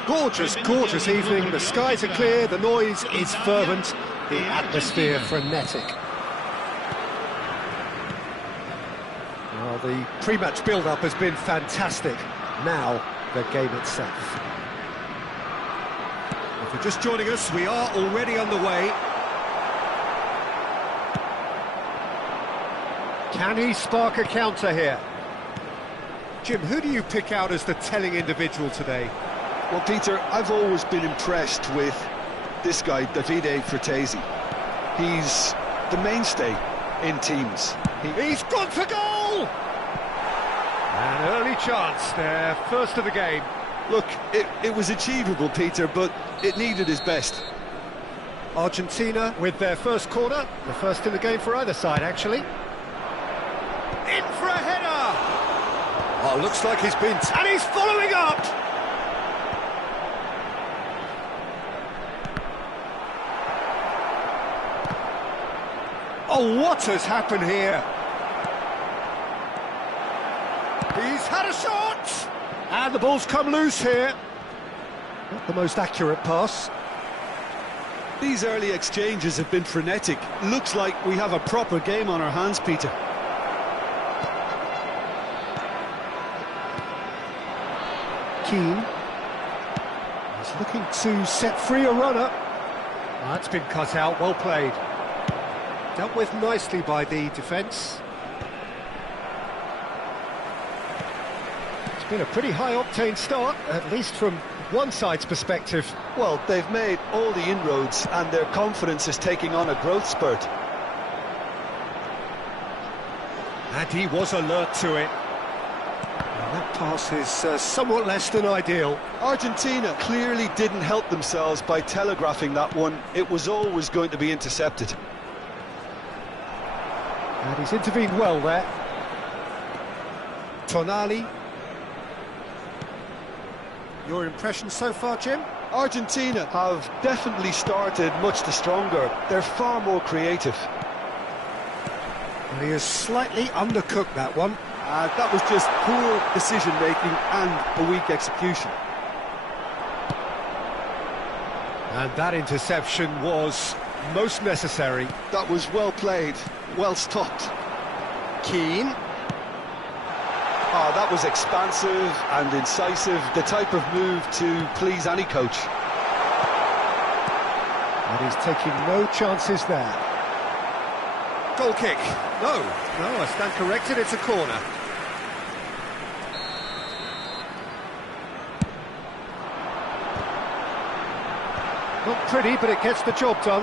Gorgeous, gorgeous evening. The skies are clear, the noise is fervent, the atmosphere frenetic. Well, the pre-match build-up has been fantastic. Now, the game itself. If you're just joining us, we are already underway. Can he spark a counter here? Jim, who do you pick out as the telling individual today? Well, Peter, I've always been impressed with this guy, Davide Fratesi. He's the mainstay in teams. He's gone for goal! An early chance there, first of the game. Look, it was achievable, Peter, but it needed his best. Argentina with their first corner, the first in the game for either side, actually. In for a header! Oh, looks like he's been... And he's following up! Oh, what has happened here? He's had a shot! And the ball's come loose here. Not the most accurate pass. These early exchanges have been frenetic. Looks like we have a proper game on our hands, Peter. Keane. He's looking to set free a runner. That's been cut out, well played. Dealt with nicely by the defence. It's been a pretty high-octane start, at least from one side's perspective. Well, they've made all the inroads and their confidence is taking on a growth spurt. And he was alert to it. And that pass is somewhat less than ideal. Argentina clearly didn't help themselves by telegraphing that one. It was always going to be intercepted. And he's intervened well there. Tonali. Your impression so far, Jim? Argentina have definitely started much the stronger. They're far more creative. And he has slightly undercooked that one. That was just poor decision-making and a weak execution. And that interception was most necessary. That was well played, well stopped. Keane. Oh, that was expansive and incisive, the type of move to please any coach. And he's taking no chances there. Goal kick. No, I stand corrected, it's a corner. Not pretty, but it gets the job done.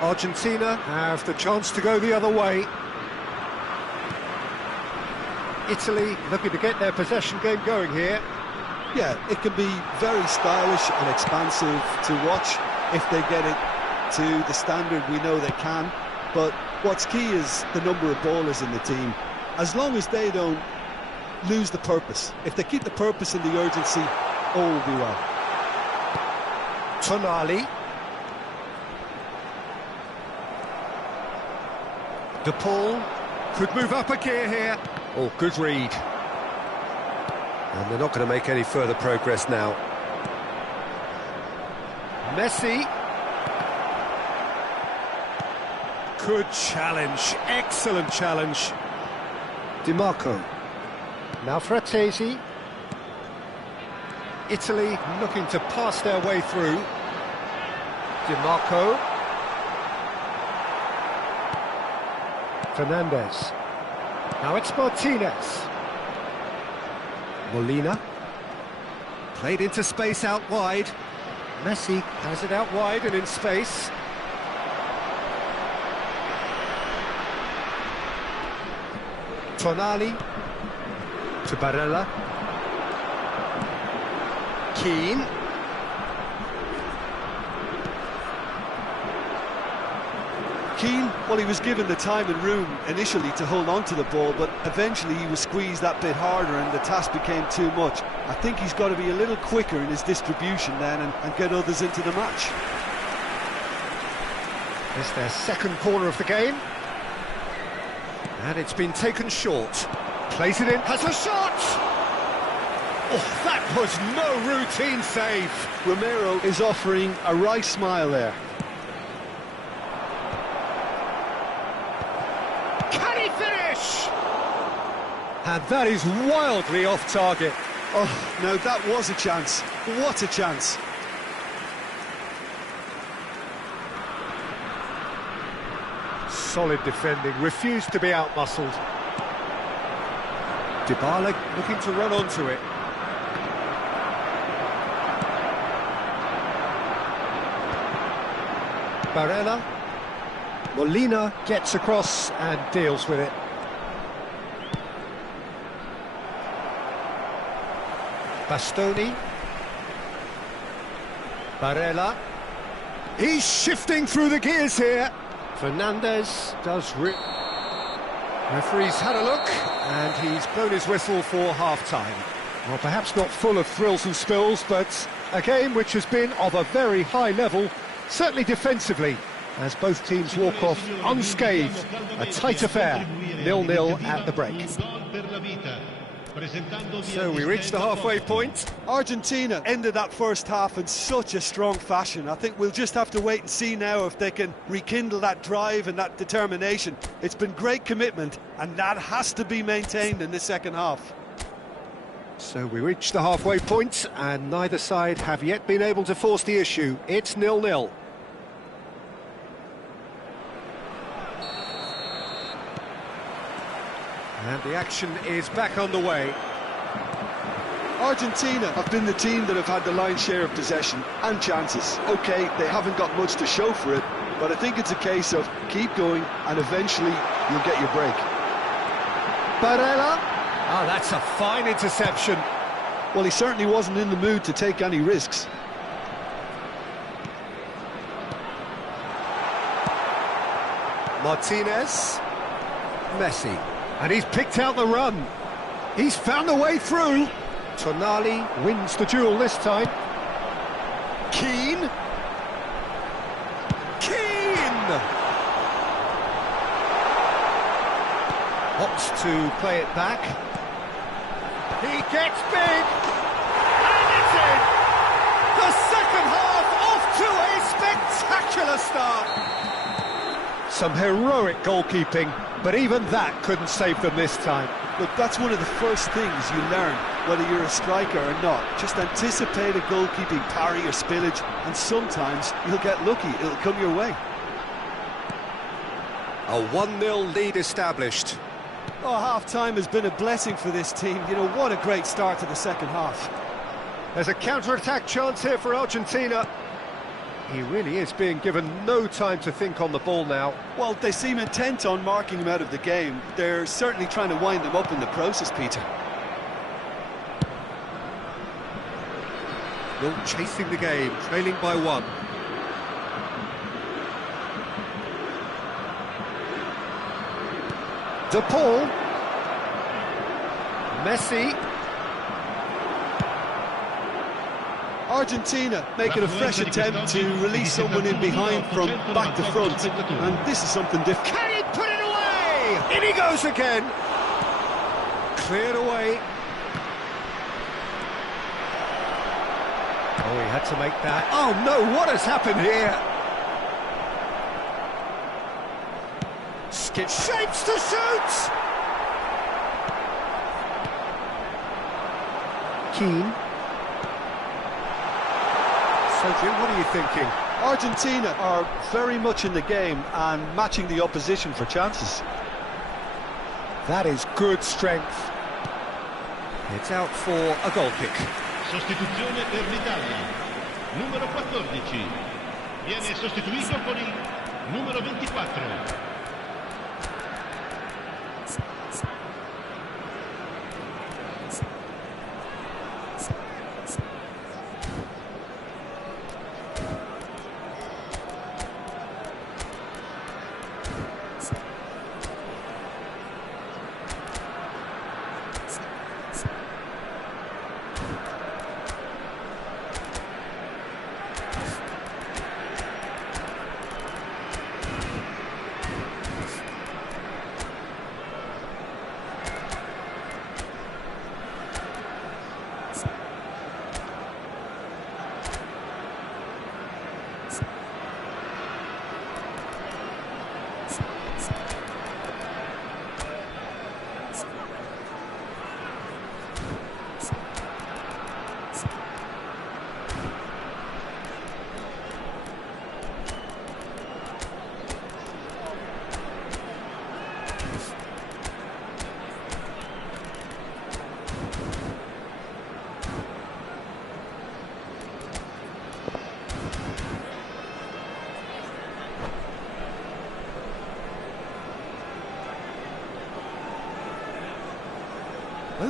Argentina have the chance to go the other way. Italy looking to get their possession game going here. Yeah, it can be very stylish and expansive to watch if they get it to the standard we know they can. But what's key is the number of ballers in the team. As long as they don't lose the purpose, if they keep the purpose and the urgency, all will be well. Tonali. De Paul could move up a gear here. Oh, good read. And they're not going to make any further progress now. Messi. Good challenge, excellent challenge. Di Marco. Now Fratesi. Italy looking to pass their way through. Di Marco. Fernandez. Now it's Martinez. Molina. Played into space out wide. Messi has it out wide and in space. Tonali. To Barella. Keane. Keane, well, he was given the time and room initially to hold on to the ball, but eventually he was squeezed that bit harder and the task became too much. I think he's got to be a little quicker in his distribution then and get others into the match. It's their second corner of the game. And it's been taken short. Plays it in, has a shot! Oh, that was no routine save. Romero is offering a wry smile there. Can he finish? And that is wildly off target. Oh, now that was a chance. What a chance. Solid defending, refused to be outmuscled. Dybala looking to run onto it. Barella. Molina gets across and deals with it. Bastoni. Barella. He's shifting through the gears here. Fernandez does rip. Referee's had a look, and he's blown his whistle for half-time. Well, perhaps not full of thrills and spills, but a game which has been of a very high level, certainly defensively, as both teams walk off unscathed. A tight affair, 0-0 at the break. So we reach the halfway point. Argentina ended that first half in such a strong fashion. I think we'll just have to wait and see now if they can rekindle that drive and that determination. It's been great commitment, and that has to be maintained in the second half. So we reach the halfway point, and neither side have yet been able to force the issue. It's 0-0. And the action is back on the way. Argentina have been the team that have had the lion's share of possession and chances. OK, they haven't got much to show for it, but I think it's a case of keep going and eventually you'll get your break. Barella. Oh, that's a fine interception. Well, he certainly wasn't in the mood to take any risks. Martinez. Messi. And he's picked out the run. He's found a way through. Tonali wins the duel this time. Keane. Opts to play it back. He gets big. And it's in. The second half off to a spectacular start. Some heroic goalkeeping, but even that couldn't save them this time. Look, that's one of the first things you learn, whether you're a striker or not. Just anticipate a goalkeeping parry or spillage, and sometimes you'll get lucky, it'll come your way. A 1-0 lead established. Oh, half-time has been a blessing for this team. You know, what a great start to the second half. There's a counter-attack chance here for Argentina. He really is being given no time to think on the ball now. Well, they seem intent on marking him out of the game. They're certainly trying to wind him up in the process, Peter. Still chasing the game, trailing by 1. De Paul. Messi. Argentina making a fresh attempt to release someone in behind from back to front, and this is something different. Can he put it away? In he goes again. Cleared away. Oh, he had to make that. Oh no, what has happened here? Skip shapes to shoot. Keane. So, Jim, what are you thinking? Argentina are very much in the game and matching the opposition for chances. That is good strength. It's out for a goal kick. Sostituzione per l'Italia. Numero 14. Viene sostituito con il numero 24.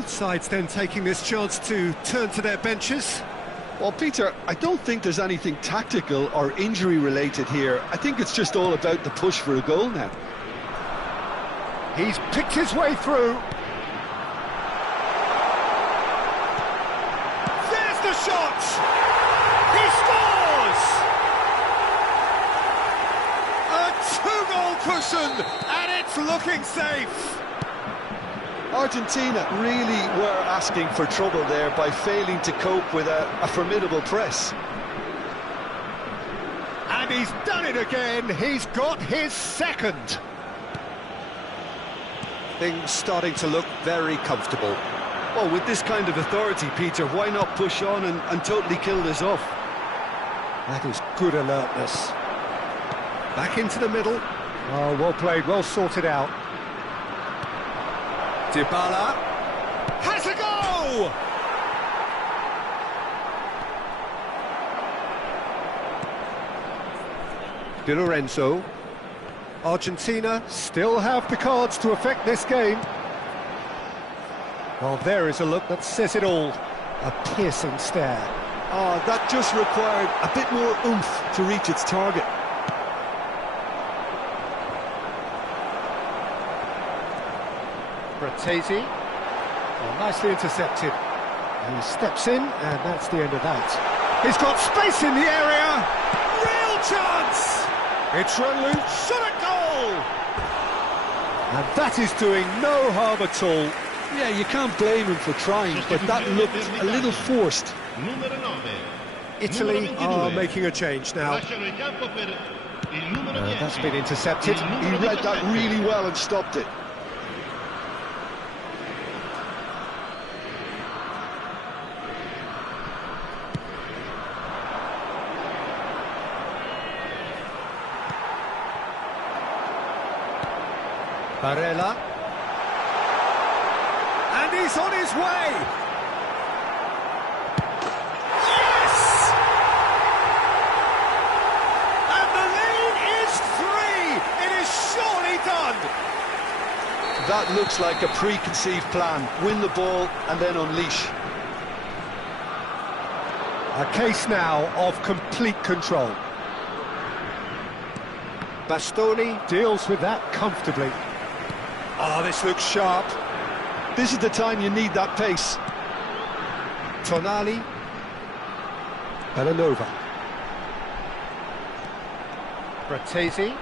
Both sides then taking this chance to turn to their benches. Well, Peter, I don't think there's anything tactical or injury-related here. I think it's just all about the push for a goal now. He's picked his way through. There's the shot! He scores! A two-goal cushion, and it's looking safe. Argentina really were asking for trouble there by failing to cope with a formidable press. And he's done it again. He's got his second. Things starting to look very comfortable. Well, with this kind of authority, Peter, why not push on and totally kill this off? That is good alertness. Back into the middle. Oh, well played, well sorted out. Dybala has a go! Di Lorenzo. Argentina still have the cards to affect this game. Well, there is a look that says it all. A piercing stare. Oh, that just required a bit more oomph to reach its target. Fratesi. Well, nicely intercepted. He steps in, and that's the end of that. He's got space in the area! Real chance! It's run loose, shot at goal! And that is doing no harm at all. Yeah, you can't blame him for trying, but that looked a little forced. Italy are making a change now. That's been intercepted. He read that really well and stopped it. Barella. And he's on his way! Yes! And the lead is 3! It is surely done! That looks like a preconceived plan. Win the ball and then unleash. A case now of complete control. Bastoni deals with that comfortably. Oh, this looks sharp. This is the time you need that pace. Tonali. Belanova. Fratesi.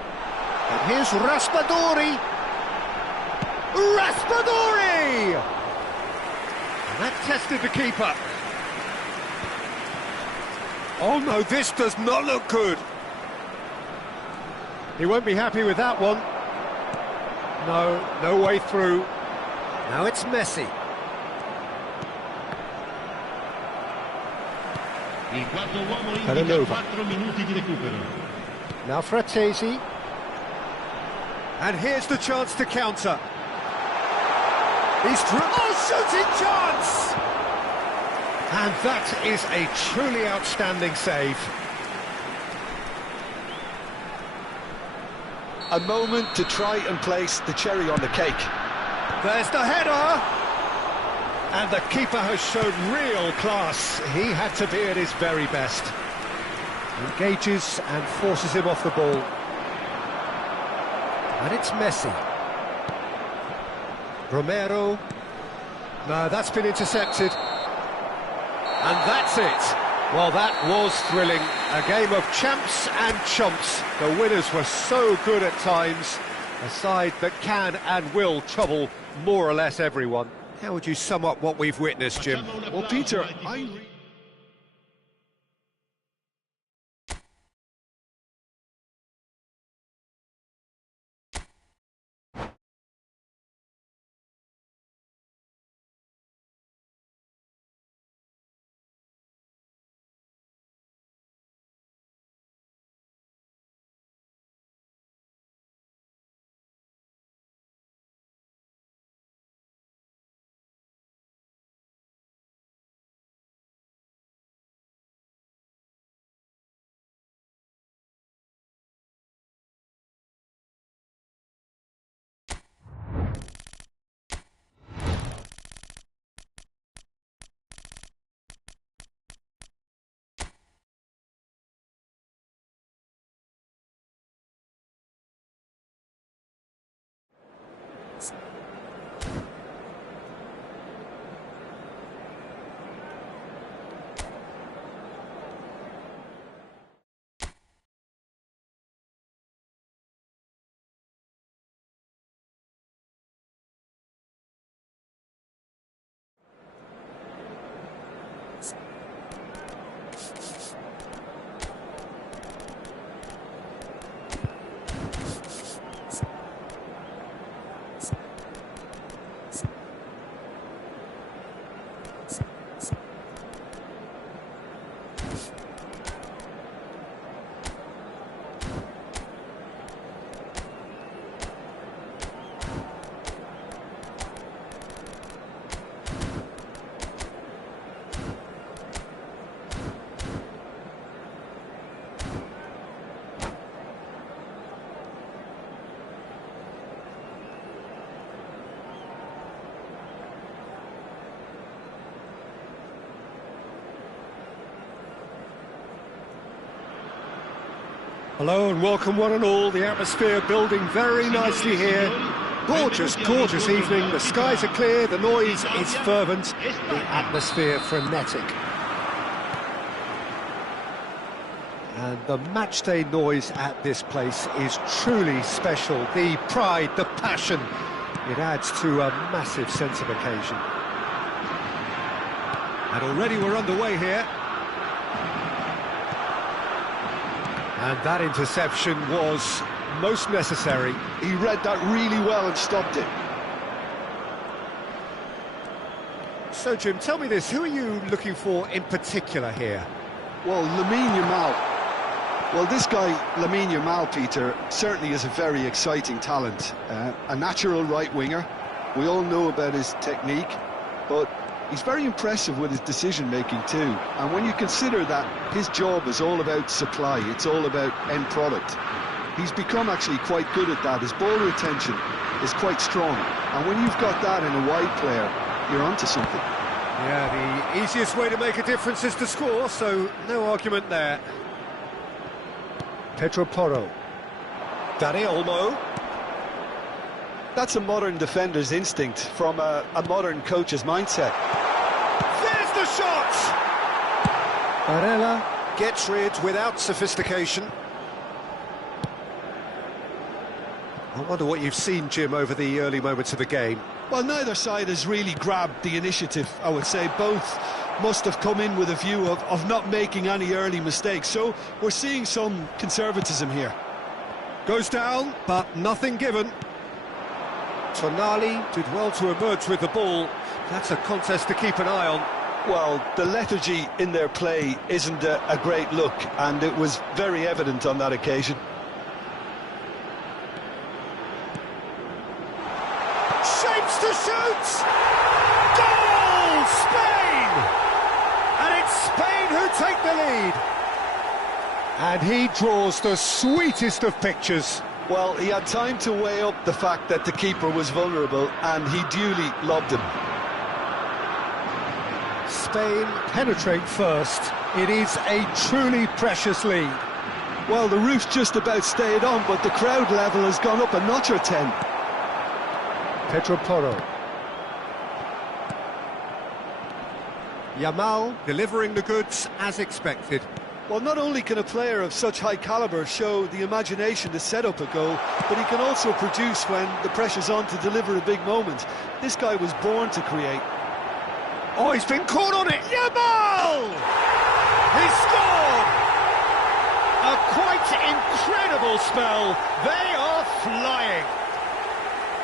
And here's Raspadori. Raspadori! And that tested the keeper. Oh no, this does not look good. He won't be happy with that one. No way through. Now it's Messi. Belanova. Now Fratesi. And here's the chance to counter. He's shooting chance! And that is a truly outstanding save. A moment to try and place the cherry on the cake. There's the header! And the keeper has shown real class. He had to be at his very best. Engages and forces him off the ball. And it's Messi. Romero. No, that's been intercepted. And that's it. Well, that was thrilling. A game of champs and chumps. The winners were so good at times. A side that can and will trouble more or less everyone. How would you sum up what we've witnessed, Jim? Well, Peter, I Hello and welcome one and all. The atmosphere building very nicely here. Gorgeous, gorgeous evening. The skies are clear, the noise is fervent, the atmosphere frenetic. And the matchday noise at this place is truly special. The pride, the passion, it adds to a massive sense of occasion. And already we're underway here. And that interception was most necessary. He read that really well and stopped it. So, Jim, tell me this, who are you looking for in particular here? Well, Lamine Yamal. Well, this guy, Lamine Yamal, Peter, certainly is a very exciting talent. A natural right winger. We all know about his technique, but he's very impressive with his decision-making too. And when you consider that his job is all about supply, it's all about end product, he's become actually quite good at that. His ball retention is quite strong. And when you've got that in a wide player, you're onto something. Yeah, the easiest way to make a difference is to score, so no argument there. Pedro Porro. Dani Olmo. That's a modern defender's instinct from a modern coach's mindset. There's the shot! Barella gets rid without sophistication. I wonder what you've seen, Jim, over the early moments of the game. Well, neither side has really grabbed the initiative, I would say. Both must have come in with a view of not making any early mistakes. So we're seeing some conservatism here. Goes down, but nothing given. Tonali did well to emerge with the ball. That's a contest to keep an eye on. Well, the lethargy in their play isn't a great look, and it was very evident on that occasion. Shapes to shoot! Goal! Spain! And it's Spain who take the lead. And he draws the sweetest of pictures. Well, he had time to weigh up the fact that the keeper was vulnerable, and he duly lobbed him. Spain penetrate first. It is a truly precious lead. Well, the roof's just about stayed on, but the crowd level has gone up a notch or 10. Pedro Porro. Yamal delivering the goods as expected. Well, not only can a player of such high calibre show the imagination to set up a goal, but he can also produce when the pressure's on to deliver a big moment. This guy was born to create. Oh, he's been caught on it! Yamal! He scored! A quite incredible spell. They are flying.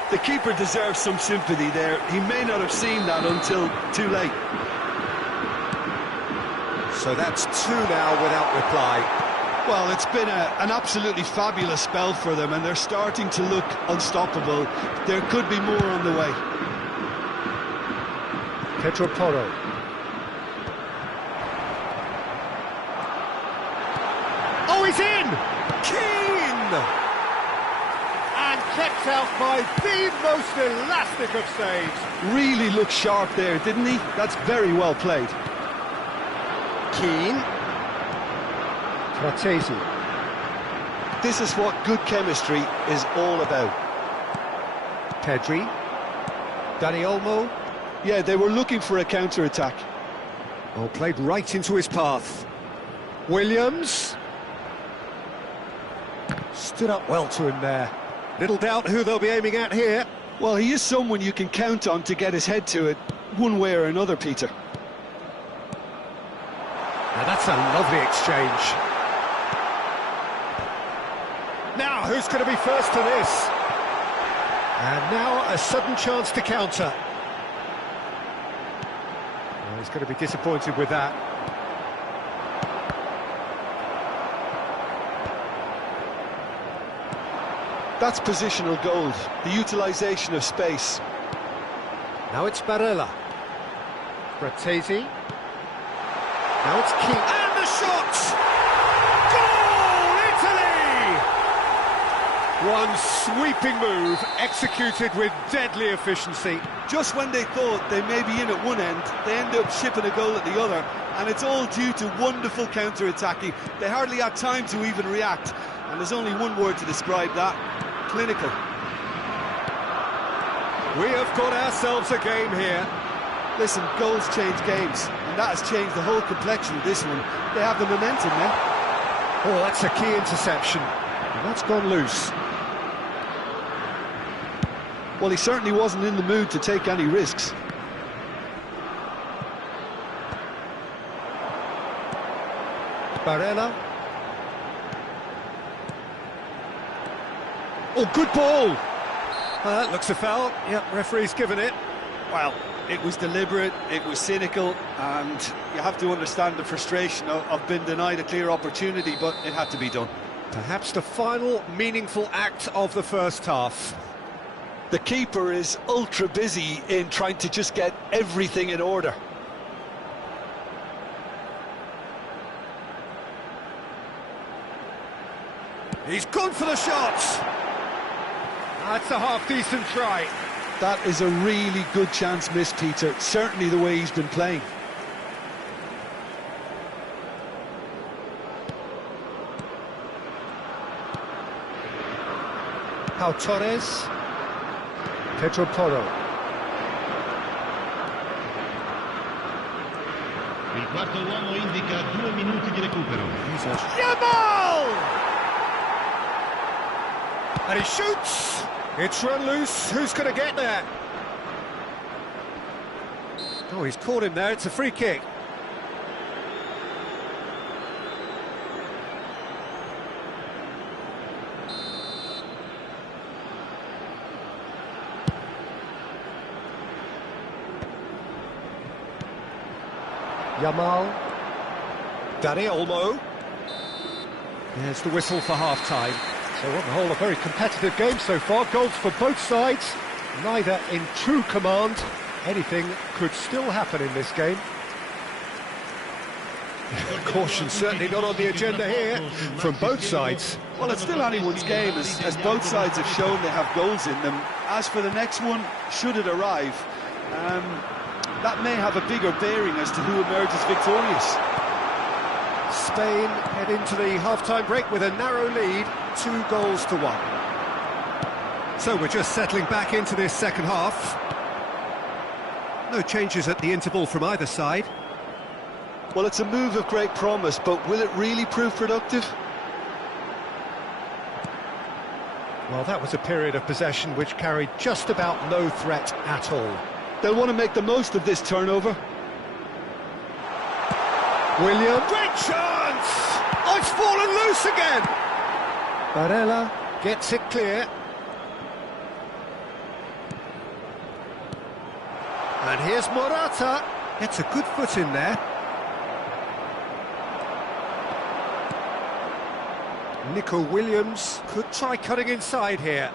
The keeper deserves some sympathy there. He may not have seen that until too late. So that's two now without reply. Well, it's been an absolutely fabulous spell for them, and they're starting to look unstoppable. There could be more on the way. Pedro Porro. Oh, he's in! Keane! And kept out by the most elastic of saves. Really looked sharp there, didn't he? That's very well played. Keane. Fratesi. This is what good chemistry is all about. Pedri. Dani Olmo. Yeah, they were looking for a counter-attack. Oh, played right into his path. Williams. Stood up well to him there. Little doubt who they'll be aiming at here. Well, he is someone you can count on to get his head to it, one way or another, Peter. Now that's a lovely exchange. Now, who's going to be first to this? And now a sudden chance to counter. Well, he's going to be disappointed with that. That's positional gold, the utilisation of space. Now it's Barella. Fratesi. Now it's Keane. And the shot! Goal, Italy! One sweeping move, executed with deadly efficiency. Just when they thought they may be in at one end, they end up shipping a goal at the other, and it's all due to wonderful counter-attacking. They hardly had time to even react, and there's only one word to describe that: clinical. We have got ourselves a game here. Listen, goals change games, and that has changed the whole complexion of this one. They have the momentum now. Oh, that's a key interception. And that's gone loose. Well, he certainly wasn't in the mood to take any risks. Barella. Oh, good ball. That looks a foul. Yep, referee's given it. Well, it was deliberate, it was cynical, and you have to understand the frustration of being denied a clear opportunity, but it had to be done. Perhaps the final meaningful act of the first half. The keeper is ultra busy in trying to just get everything in order. He's gone for the shots. That's a half-decent try. That is a really good chance missed, Peter. Certainly the way he's been playing. Pau Torres. Pedro Porro. Il quarto uomo indica 2 minuti di recupero. Yamal! And he shoots. It's run loose. Who's going to get there? Oh, he's caught him there. It's a free kick. Yamal. Dani Olmo. There's the whistle for half-time. So on the whole, a very competitive game so far. Goals for both sides, neither in true command. Anything could still happen in this game. Caution certainly not on the agenda here from both sides. Well, it's still anyone's game, as both sides have shown they have goals in them. As for the next one, should it arrive, that may have a bigger bearing as to who emerges victorious. Spain head into the half-time break with a narrow lead, 2-1. So we're just settling back into this second half. No changes at the interval from either side. Well, it's a move of great promise, but will it really prove productive? Well, that was a period of possession which carried just about no threat at all. They'll want to make the most of this turnover. William, great chance! Oh, it's fallen loose again! Barella gets it clear. And here's Morata. Gets a good foot in there. Nico Williams could try cutting inside here.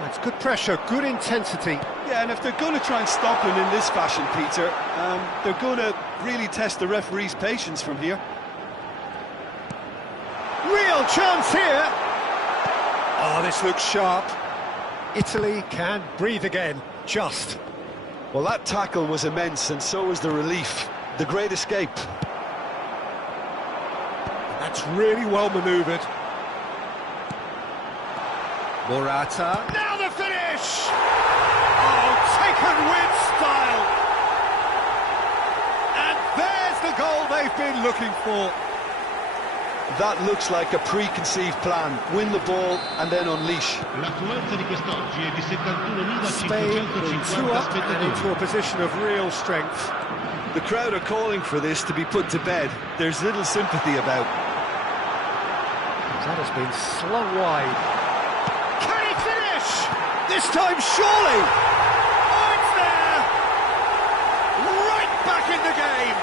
That's good pressure, good intensity. Yeah, and if they're going to try and stop him in this fashion, Peter, they're going to really test the referee's patience from here. Real chance here! Oh, this looks sharp. Italy can breathe again, just. Well, that tackle was immense, and so was the relief. The great escape. That's really well manoeuvred. Morata. Now the finish! Oh, taken with style! And there's the goal they've been looking for. That looks like a preconceived plan. Win the ball and then unleash. L'affluenza di quest'oggi è di Spain in 2 up and into a position of real strength. The crowd are calling for this to be put to bed. There's little sympathy about. That has been slung wide. Can he finish? This time, surely! Oh, it's there! Right back in the game!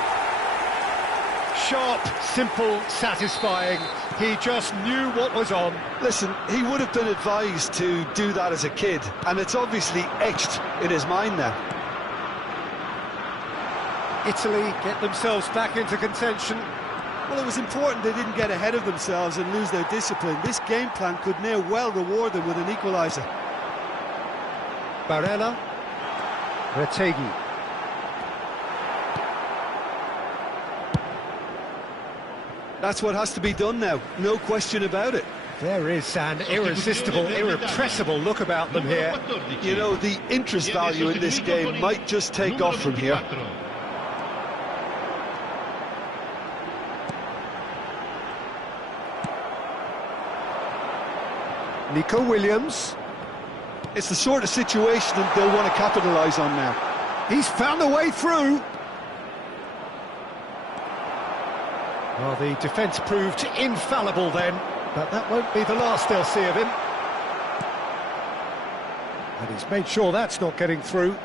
Sharp, simple, satisfying. He just knew what was on. Listen, he would have been advised to do that as a kid, and it's obviously etched in his mind now. Italy get themselves back into contention. Well, it was important they didn't get ahead of themselves and lose their discipline. This game plan could near well reward them with an equaliser. Barella. Retegi. That's what has to be done now, no question about it. There is an irresistible, irrepressible look about them here. You know, the interest value in this game might just take off from here. Nico Williams. It's the sort of situation that they'll want to capitalise on now. He's found a way through. Well, the defence proved infallible then, but that won't be the last they'll see of him. And he's made sure that's not getting through.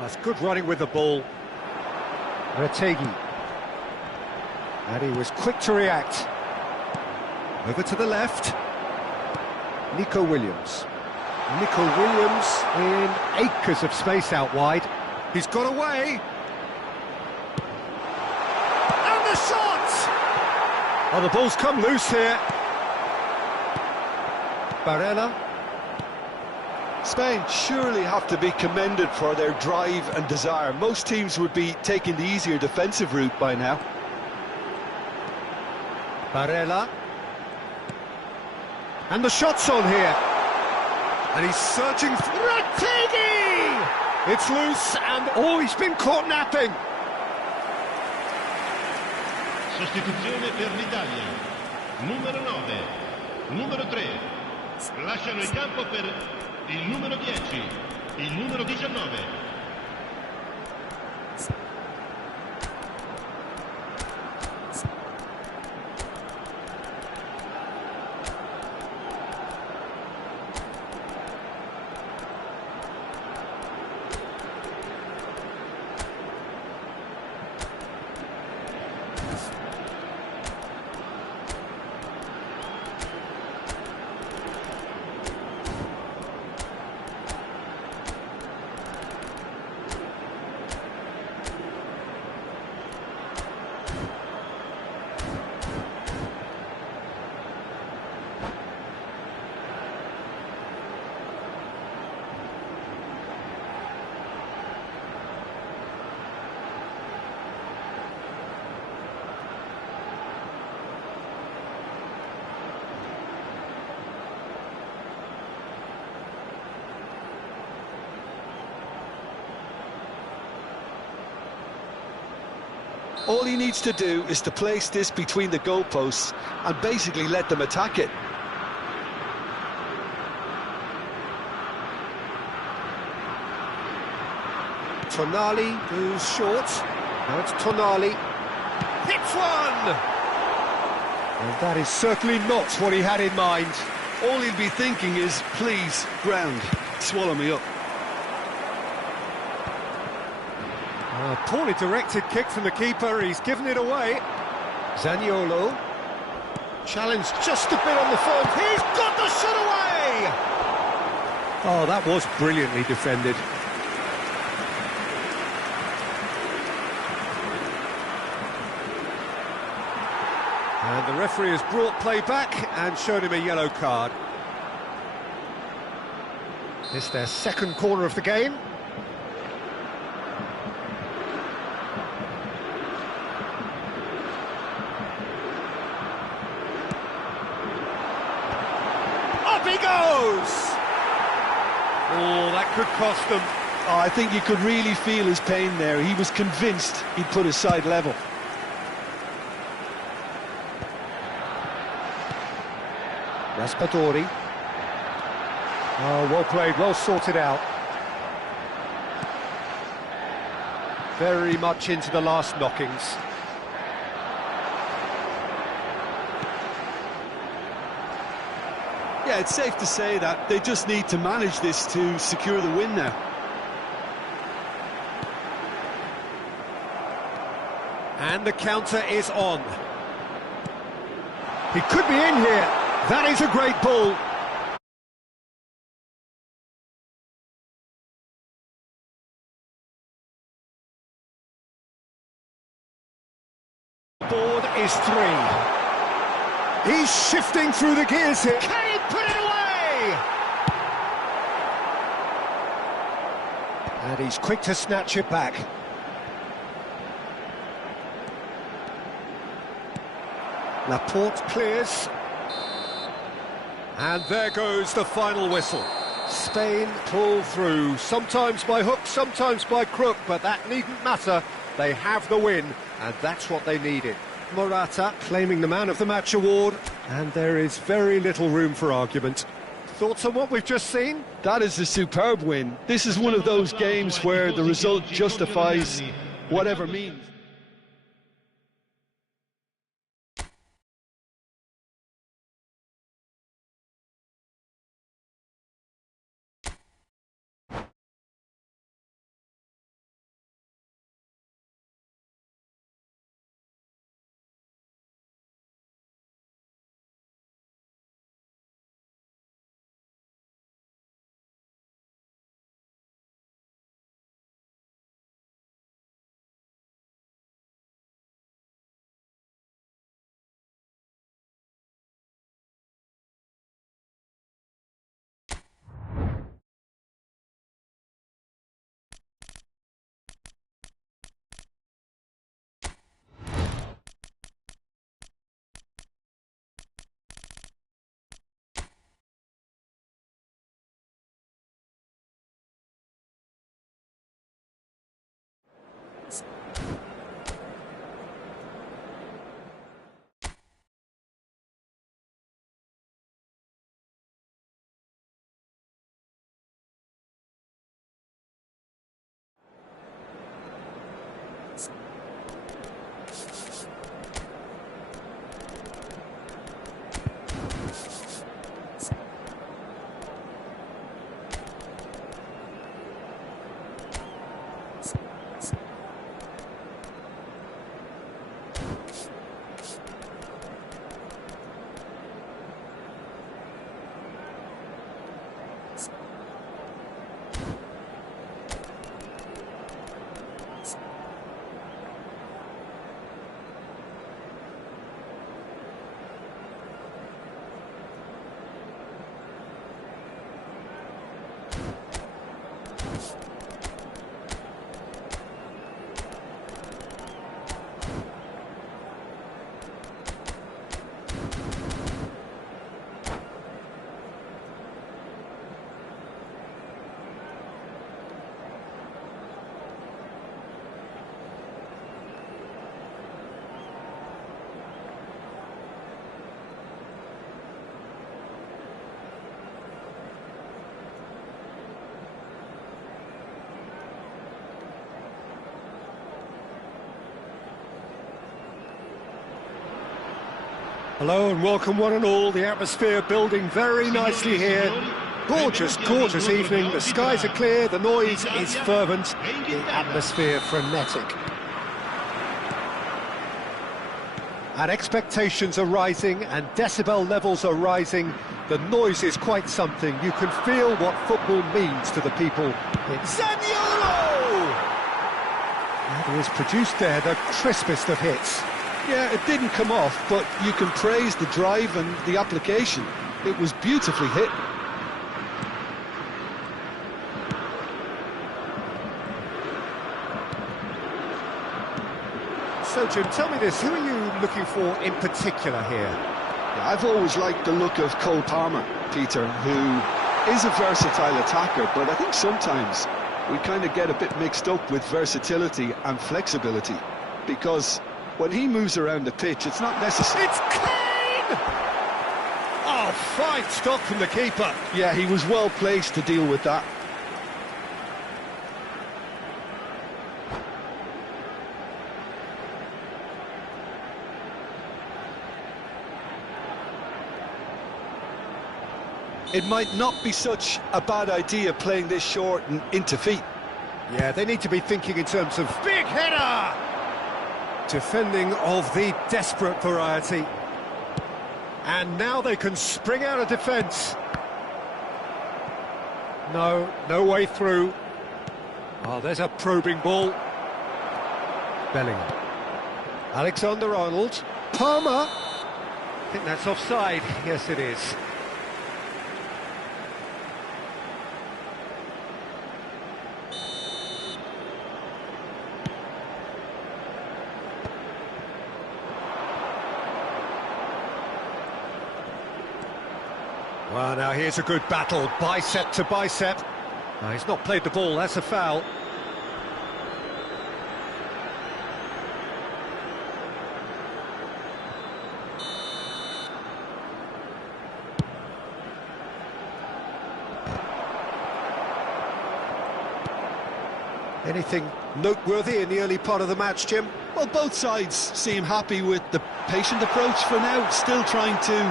That's good running with the ball. Retegi. And he was quick to react. Over to the left. Nico Williams. Nico Williams in acres of space out wide. He's got away. And the shot! Oh, the ball's come loose here. Barella. Spain surely have to be commended for their drive and desire. Most teams would be taking the easier defensive route by now. Barella. And the shot's on here. And he's searching for Retegi! It's loose and, oh, he's been caught napping. Sostituzione per l'Italia. Numero 9, numero 3. Lasciano il campo per il numero 10, il numero 19. All he needs to do is to place this between the goalposts and basically let them attack it. Tonali goes short. Now it's Tonali. Hits one! And that is certainly not what he had in mind. All he'll be thinking is, please, ground, swallow me up. A poorly directed kick from the keeper, he's given it away. Zaniolo. Challenged just a bit on the phone. He's got the shot away! Oh, that was brilliantly defended. And the referee has brought play back and shown him a yellow card. It's their second corner of the game. Up he goes! Oh, that could cost them. Oh, I think you could really feel his pain there. He was convinced he'd put his side level. Raspadori. Oh, well played, well sorted out. Very much into the last knockings. Yeah, it's safe to say that they just need to manage this to secure the win now. And the counter is on. He could be in here. That is a great ball. is 3. He's shifting through the gears here. Can he put it away? And he's quick to snatch it back. Laporte clears. And there goes the final whistle. Spain pull through, sometimes by hook, sometimes by crook, but that needn't matter. They have the win, and that's what they needed. Morata claiming the Man of the Match award, and there is very little room for argument. Thoughts on what we've just seen? That is a superb win. This is one of those games where the result justifies whatever means. Hello and welcome one and all. The atmosphere building very nicely here. Gorgeous, gorgeous evening. The skies are clear, the noise is fervent, the atmosphere frenetic. And expectations are rising and decibel levels are rising. The noise is quite something. You can feel what football means to the people. It's Zaniolo! And he has produced there the crispest of hits. Yeah, it didn't come off, but you can praise the drive and the application. It was beautifully hit. So, Jim, tell me this, who are you looking for in particular here? Yeah, I've always liked the look of Cole Palmer, Peter, who is a versatile attacker, but I think sometimes we kind of get a bit mixed up with versatility and flexibility, because when he moves around the pitch, it's not necessary. It's Kane! Oh, fine stop from the keeper. Yeah, he was well placed to deal with that. It might not be such a bad idea playing this short and into feet. Yeah, they need to be thinking in terms of big header! Defending of the desperate variety. And now they can spring out of defence. No way through. Oh, there's a probing ball. Bellingham. Alexander-Arnold. Palmer. I think that's offside. Yes, it is. Well, now here's a good battle, bicep to bicep. No, he's not played the ball, that's a foul. Anything noteworthy in the early part of the match, Jim? Well, both sides seem happy with the patient approach for now, still trying to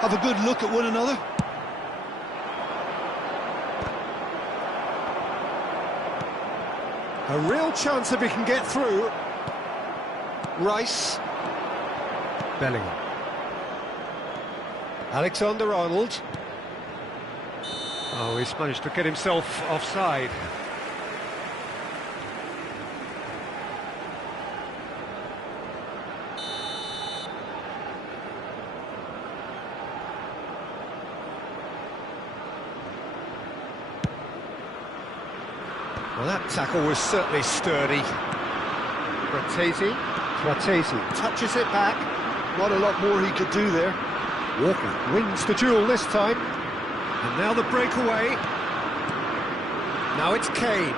have a good look at one another. A real chance if he can get through. Rice. Bellingham. Alexander-Arnold. Oh, he's managed to get himself offside. Well, that tackle was certainly sturdy. Fratesi touches it back. Not a lot more he could do there. Walker wins the duel this time. And now the breakaway. Now it's Kane.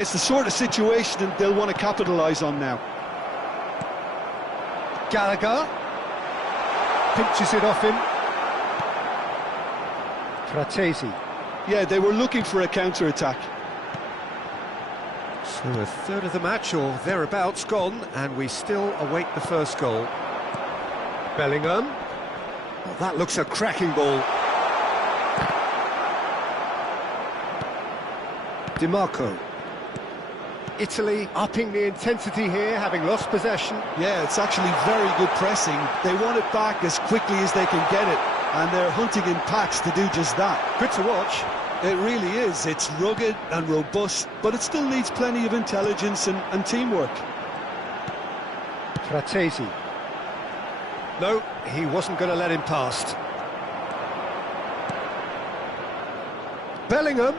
It's the sort of situation they'll want to capitalise on now. Gallagher pinches it off him. Fratesi. Yeah, they were looking for a counter-attack. So a third of the match, or thereabouts, gone, and we still await the first goal. Bellingham. Oh, that looks a cracking ball. DiMarco. Italy upping the intensity here, having lost possession. Yeah, it's actually very good pressing. They want it back as quickly as they can get it, and they're hunting in packs to do just that. Good to watch. It really is. It's rugged and robust, but it still needs plenty of intelligence and teamwork. Fratesi. No, he wasn't going to let him past. Bellingham.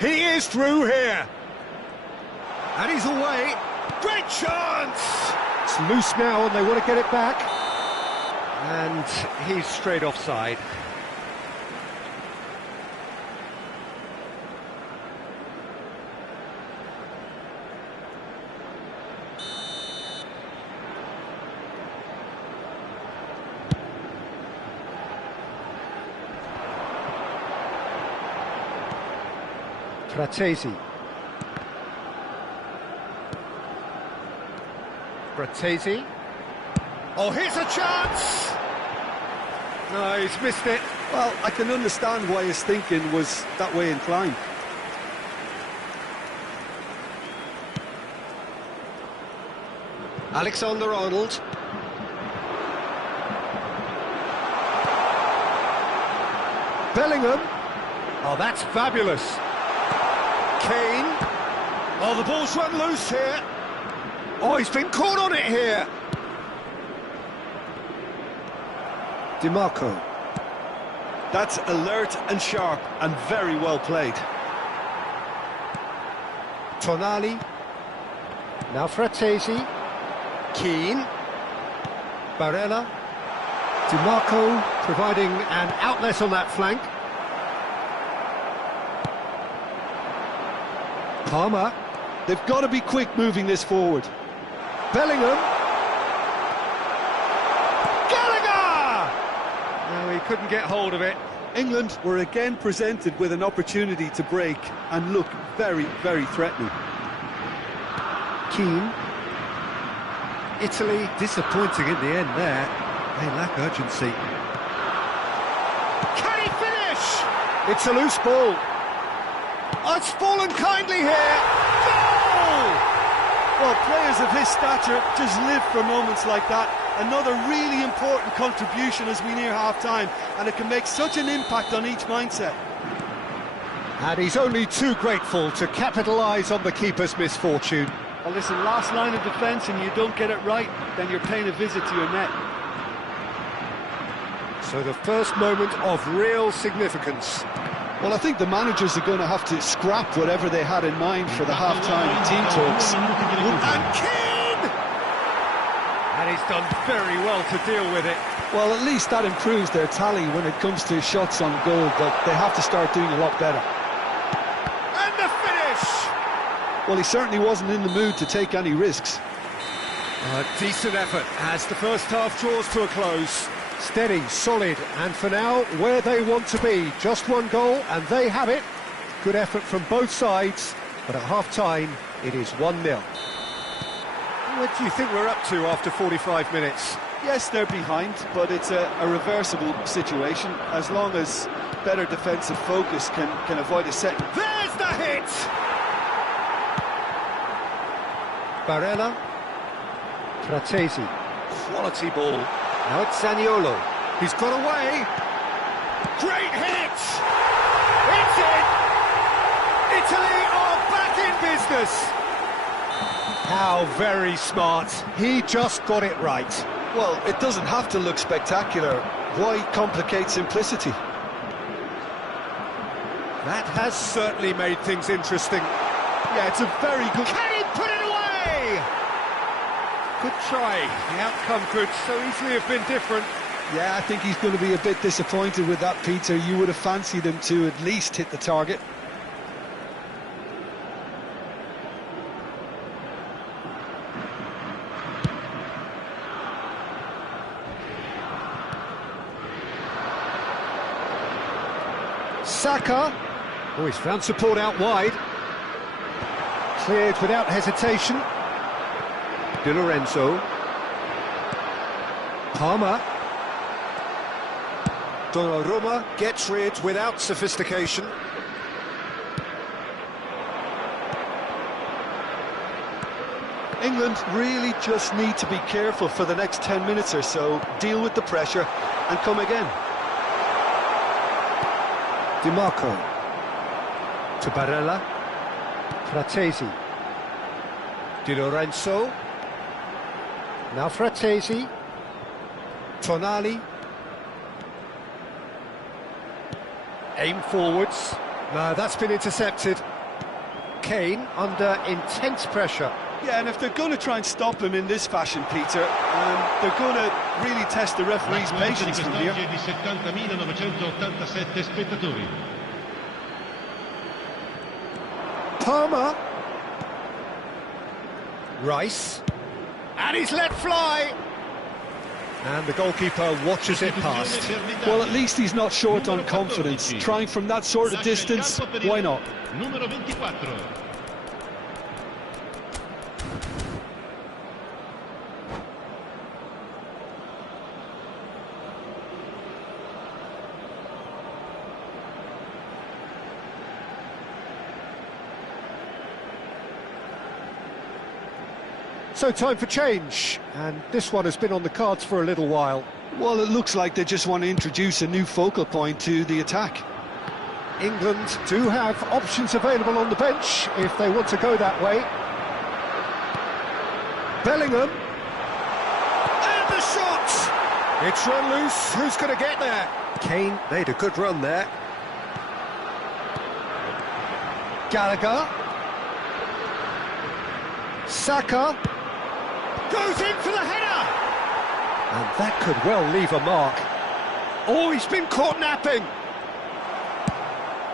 He is through here. And he's away. Great chance! It's loose now and they want to get it back. And he's straight offside. Fratesi. Fratesi. Oh, here's a chance! No, he's missed it. Well, I can understand why his thinking was that way inclined. Alexander-Arnold. Bellingham. Oh, that's fabulous. Kane. Oh, the ball's run loose here. Oh, he's been caught on it here. DiMarco. That's alert and sharp and very well played. Tonali. Now Fratesi. Keane. Barella. DiMarco providing an outlet on that flank. Palmer. They've got to be quick moving this forward. Bellingham. Gallagher! No, he couldn't get hold of it. England were again presented with an opportunity to break and look very, very threatening. Keane. Italy disappointing in the end there. They lack urgency. Can he finish? It's a loose ball. Oh, it's fallen kindly here. Goal! Well, players of his stature just live for moments like that. Another really important contribution as we near half-time, and it can make such an impact on each mindset. And he's only too grateful to capitalise on the keeper's misfortune. Well, listen, last line of defence and you don't get it right, then you're paying a visit to your net. So the first moment of real significance. Well, I think the managers are going to have to scrap whatever they had in mind for the half-time team talks. And Keane! And he's done very well to deal with it. Well, at least that improves their tally when it comes to shots on goal, but they have to start doing a lot better. And the finish! Well, he certainly wasn't in the mood to take any risks. A decent effort as the first half draws to a close. Steady, solid, and for now, where they want to be. Just one goal, and they have it. Good effort from both sides, but at half-time, it is 1-0. What do you think we're up to after 45 minutes? Yes, they're behind, but it's a reversible situation. As long as better defensive focus can avoid a set. There's the hit! Barella. Fratesi. Quality ball. Now it's Zaniolo. He's got away. Great hit! It's in! Italy are back in business! How very smart. He just got it right. Well, it doesn't have to look spectacular. Why complicate simplicity? That has certainly made things interesting. Yeah, it's a very good... Can he put it away? Good try. The outcome could so easily have been different. Yeah, I think he's going to be a bit disappointed with that, Peter. You would have fancied him to at least hit the target. Saka. Oh, he's found support out wide. Cleared without hesitation. Di Lorenzo. Palmer. Donnarumma gets rid without sophistication. England really just need to be careful for the next 10 minutes or so, deal with the pressure and come again. Di Marco. To Barella. Fratesi. Di Lorenzo. Now Fratesi. Tonali. Aim forwards. No, that's been intercepted. Kane under intense pressure. Yeah, and if they're going to try and stop him in this fashion, Peter, they're going to really test the referee's patience from here. Di 70.987 spettatori. Palmer. Rice. And he's let fly. And the goalkeeper watches it past. Well, at least he's not short on confidence. Trying from that sort of distance, why not? Numero 24. So time for change, and this one has been on the cards for a little while. Well, it looks like they just want to introduce a new focal point to the attack. England do have options available on the bench if they want to go that way. Bellingham. And the shot! It's run loose. Who's going to get there? Kane made a good run there. Gallagher. Saka. Goes in for the header! And that could well leave a mark. Oh, he's been caught napping!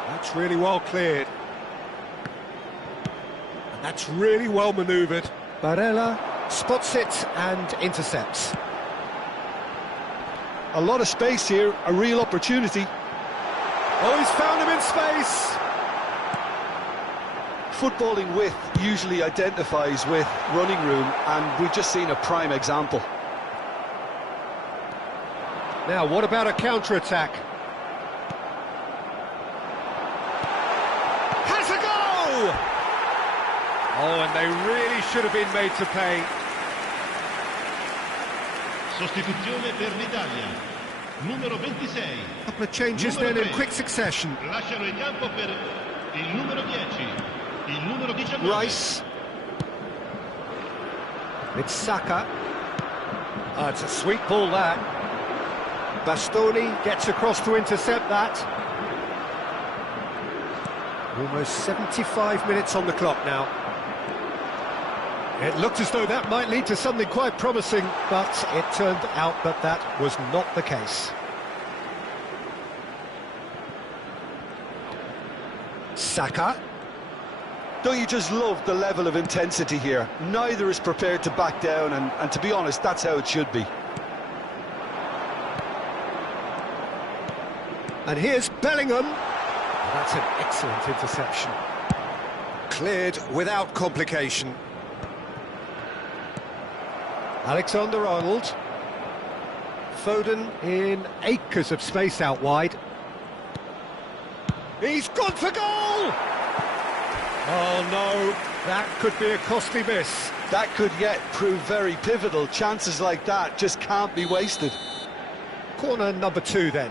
That's really well cleared. And that's really well manoeuvred. Barella spots it and intercepts. A lot of space here, a real opportunity. Oh, he's found him in space! Footballing width usually identifies with running room, and we've just seen a prime example. Now, what about a counter-attack? Has a go! Oh, and they really should have been made to pay. Sostituzione per l'Italia. Numero 26. A couple of changes then in quick succession. Lasciano il campo per il numero 10, il numero 19. Rice. It's Saka. It's a sweet ball, that. Bastoni gets across to intercept that. Almost 75 minutes on the clock now. It looked as though that might lead to something quite promising, but it turned out that that was not the case. Saka. Don't you just love the level of intensity here? Neither is prepared to back down, and to be honest, that's how it should be. And here's Bellingham. That's an excellent interception. Cleared without complication. Alexander-Arnold. Foden in acres of space out wide. He's gone for goal! Oh no, that could be a costly miss. That could yet prove very pivotal. Chances like that just can't be wasted. Corner number 2 then.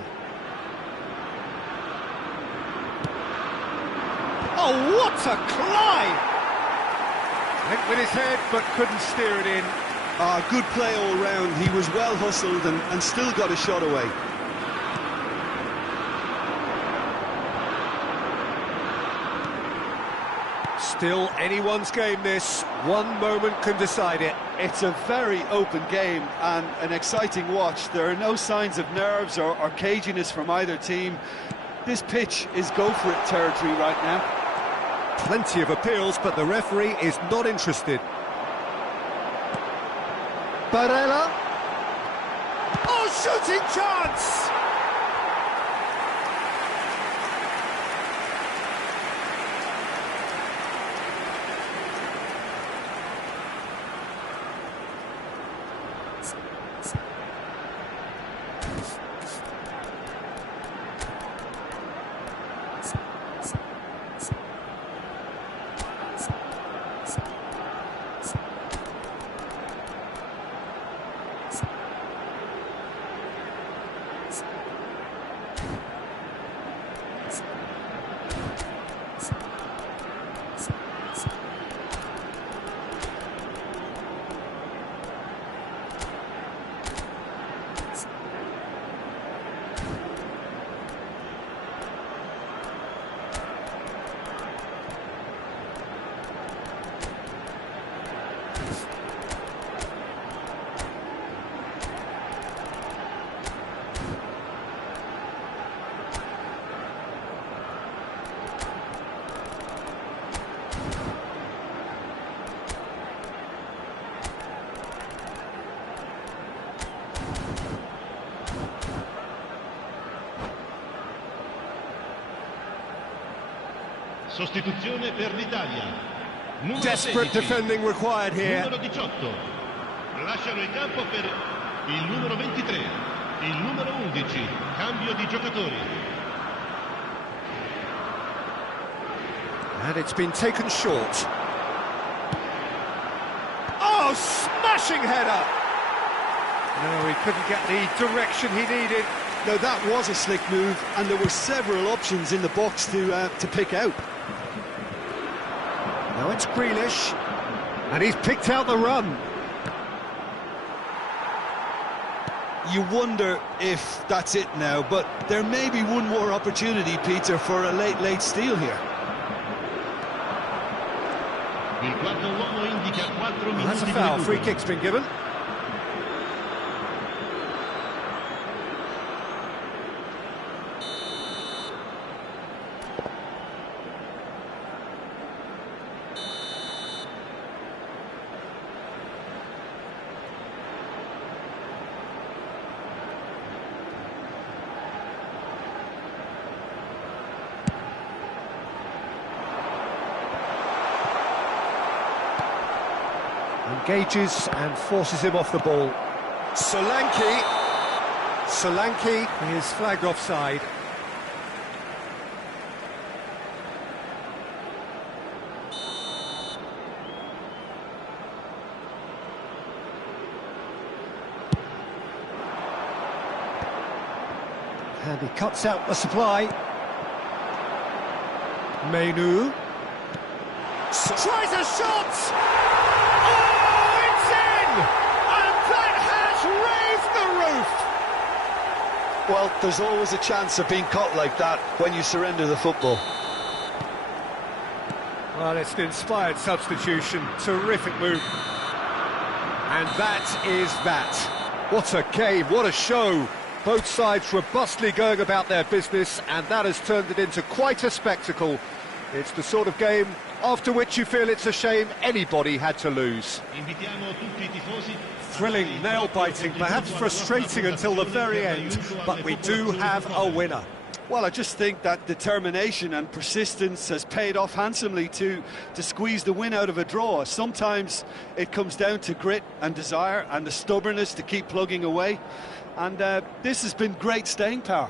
Oh, what a climb! Went with his head, but couldn't steer it in. Good play all round. He was well hustled and still got a shot away. Still anyone's game, this. One moment can decide it. It's a very open game and an exciting watch. There are no signs of nerves or caginess from either team. This pitch is go-for-it territory right now. Plenty of appeals, but the referee is not interested. Barella. Oh, shooting chance! Sostituzione per l'Italia. Numero Desperate 16, defending required here. numero 18. Lasciano il campo per il numero 23, il numero 11. Cambio di giocatori. And it's been taken short. Oh, smashing header! No, he couldn't get the direction he needed. Now that was a slick move, and there were several options in the box to pick out. Now it's Grealish, and he's picked out the run. You wonder if that's it now, but there may be one more opportunity, Peter, for a late steal here. Il quarto uomo indica 4 minuti That's a di foul. recupero. Free kick's been given. Engages and forces him off the ball. Solanke Is flagged offside. And he cuts out the supply. Menu. Tries a shot! Oh, it's in! And that has raised the roof! Well, there's always a chance of being caught like that when you surrender the football. Well, it's an inspired substitution. Terrific move. And that is that. What a game, what a show. Both sides robustly going about their business, and that has turned it into quite a spectacle. It's the sort of game after which you feel it's a shame anybody had to lose. Thrilling, nail-biting, perhaps frustrating until the very end, but we do have a winner. Well, I just think that determination and persistence has paid off handsomely to squeeze the win out of a draw. Sometimes it comes down to grit and desire and the stubbornness to keep plugging away. And this has been great staying power.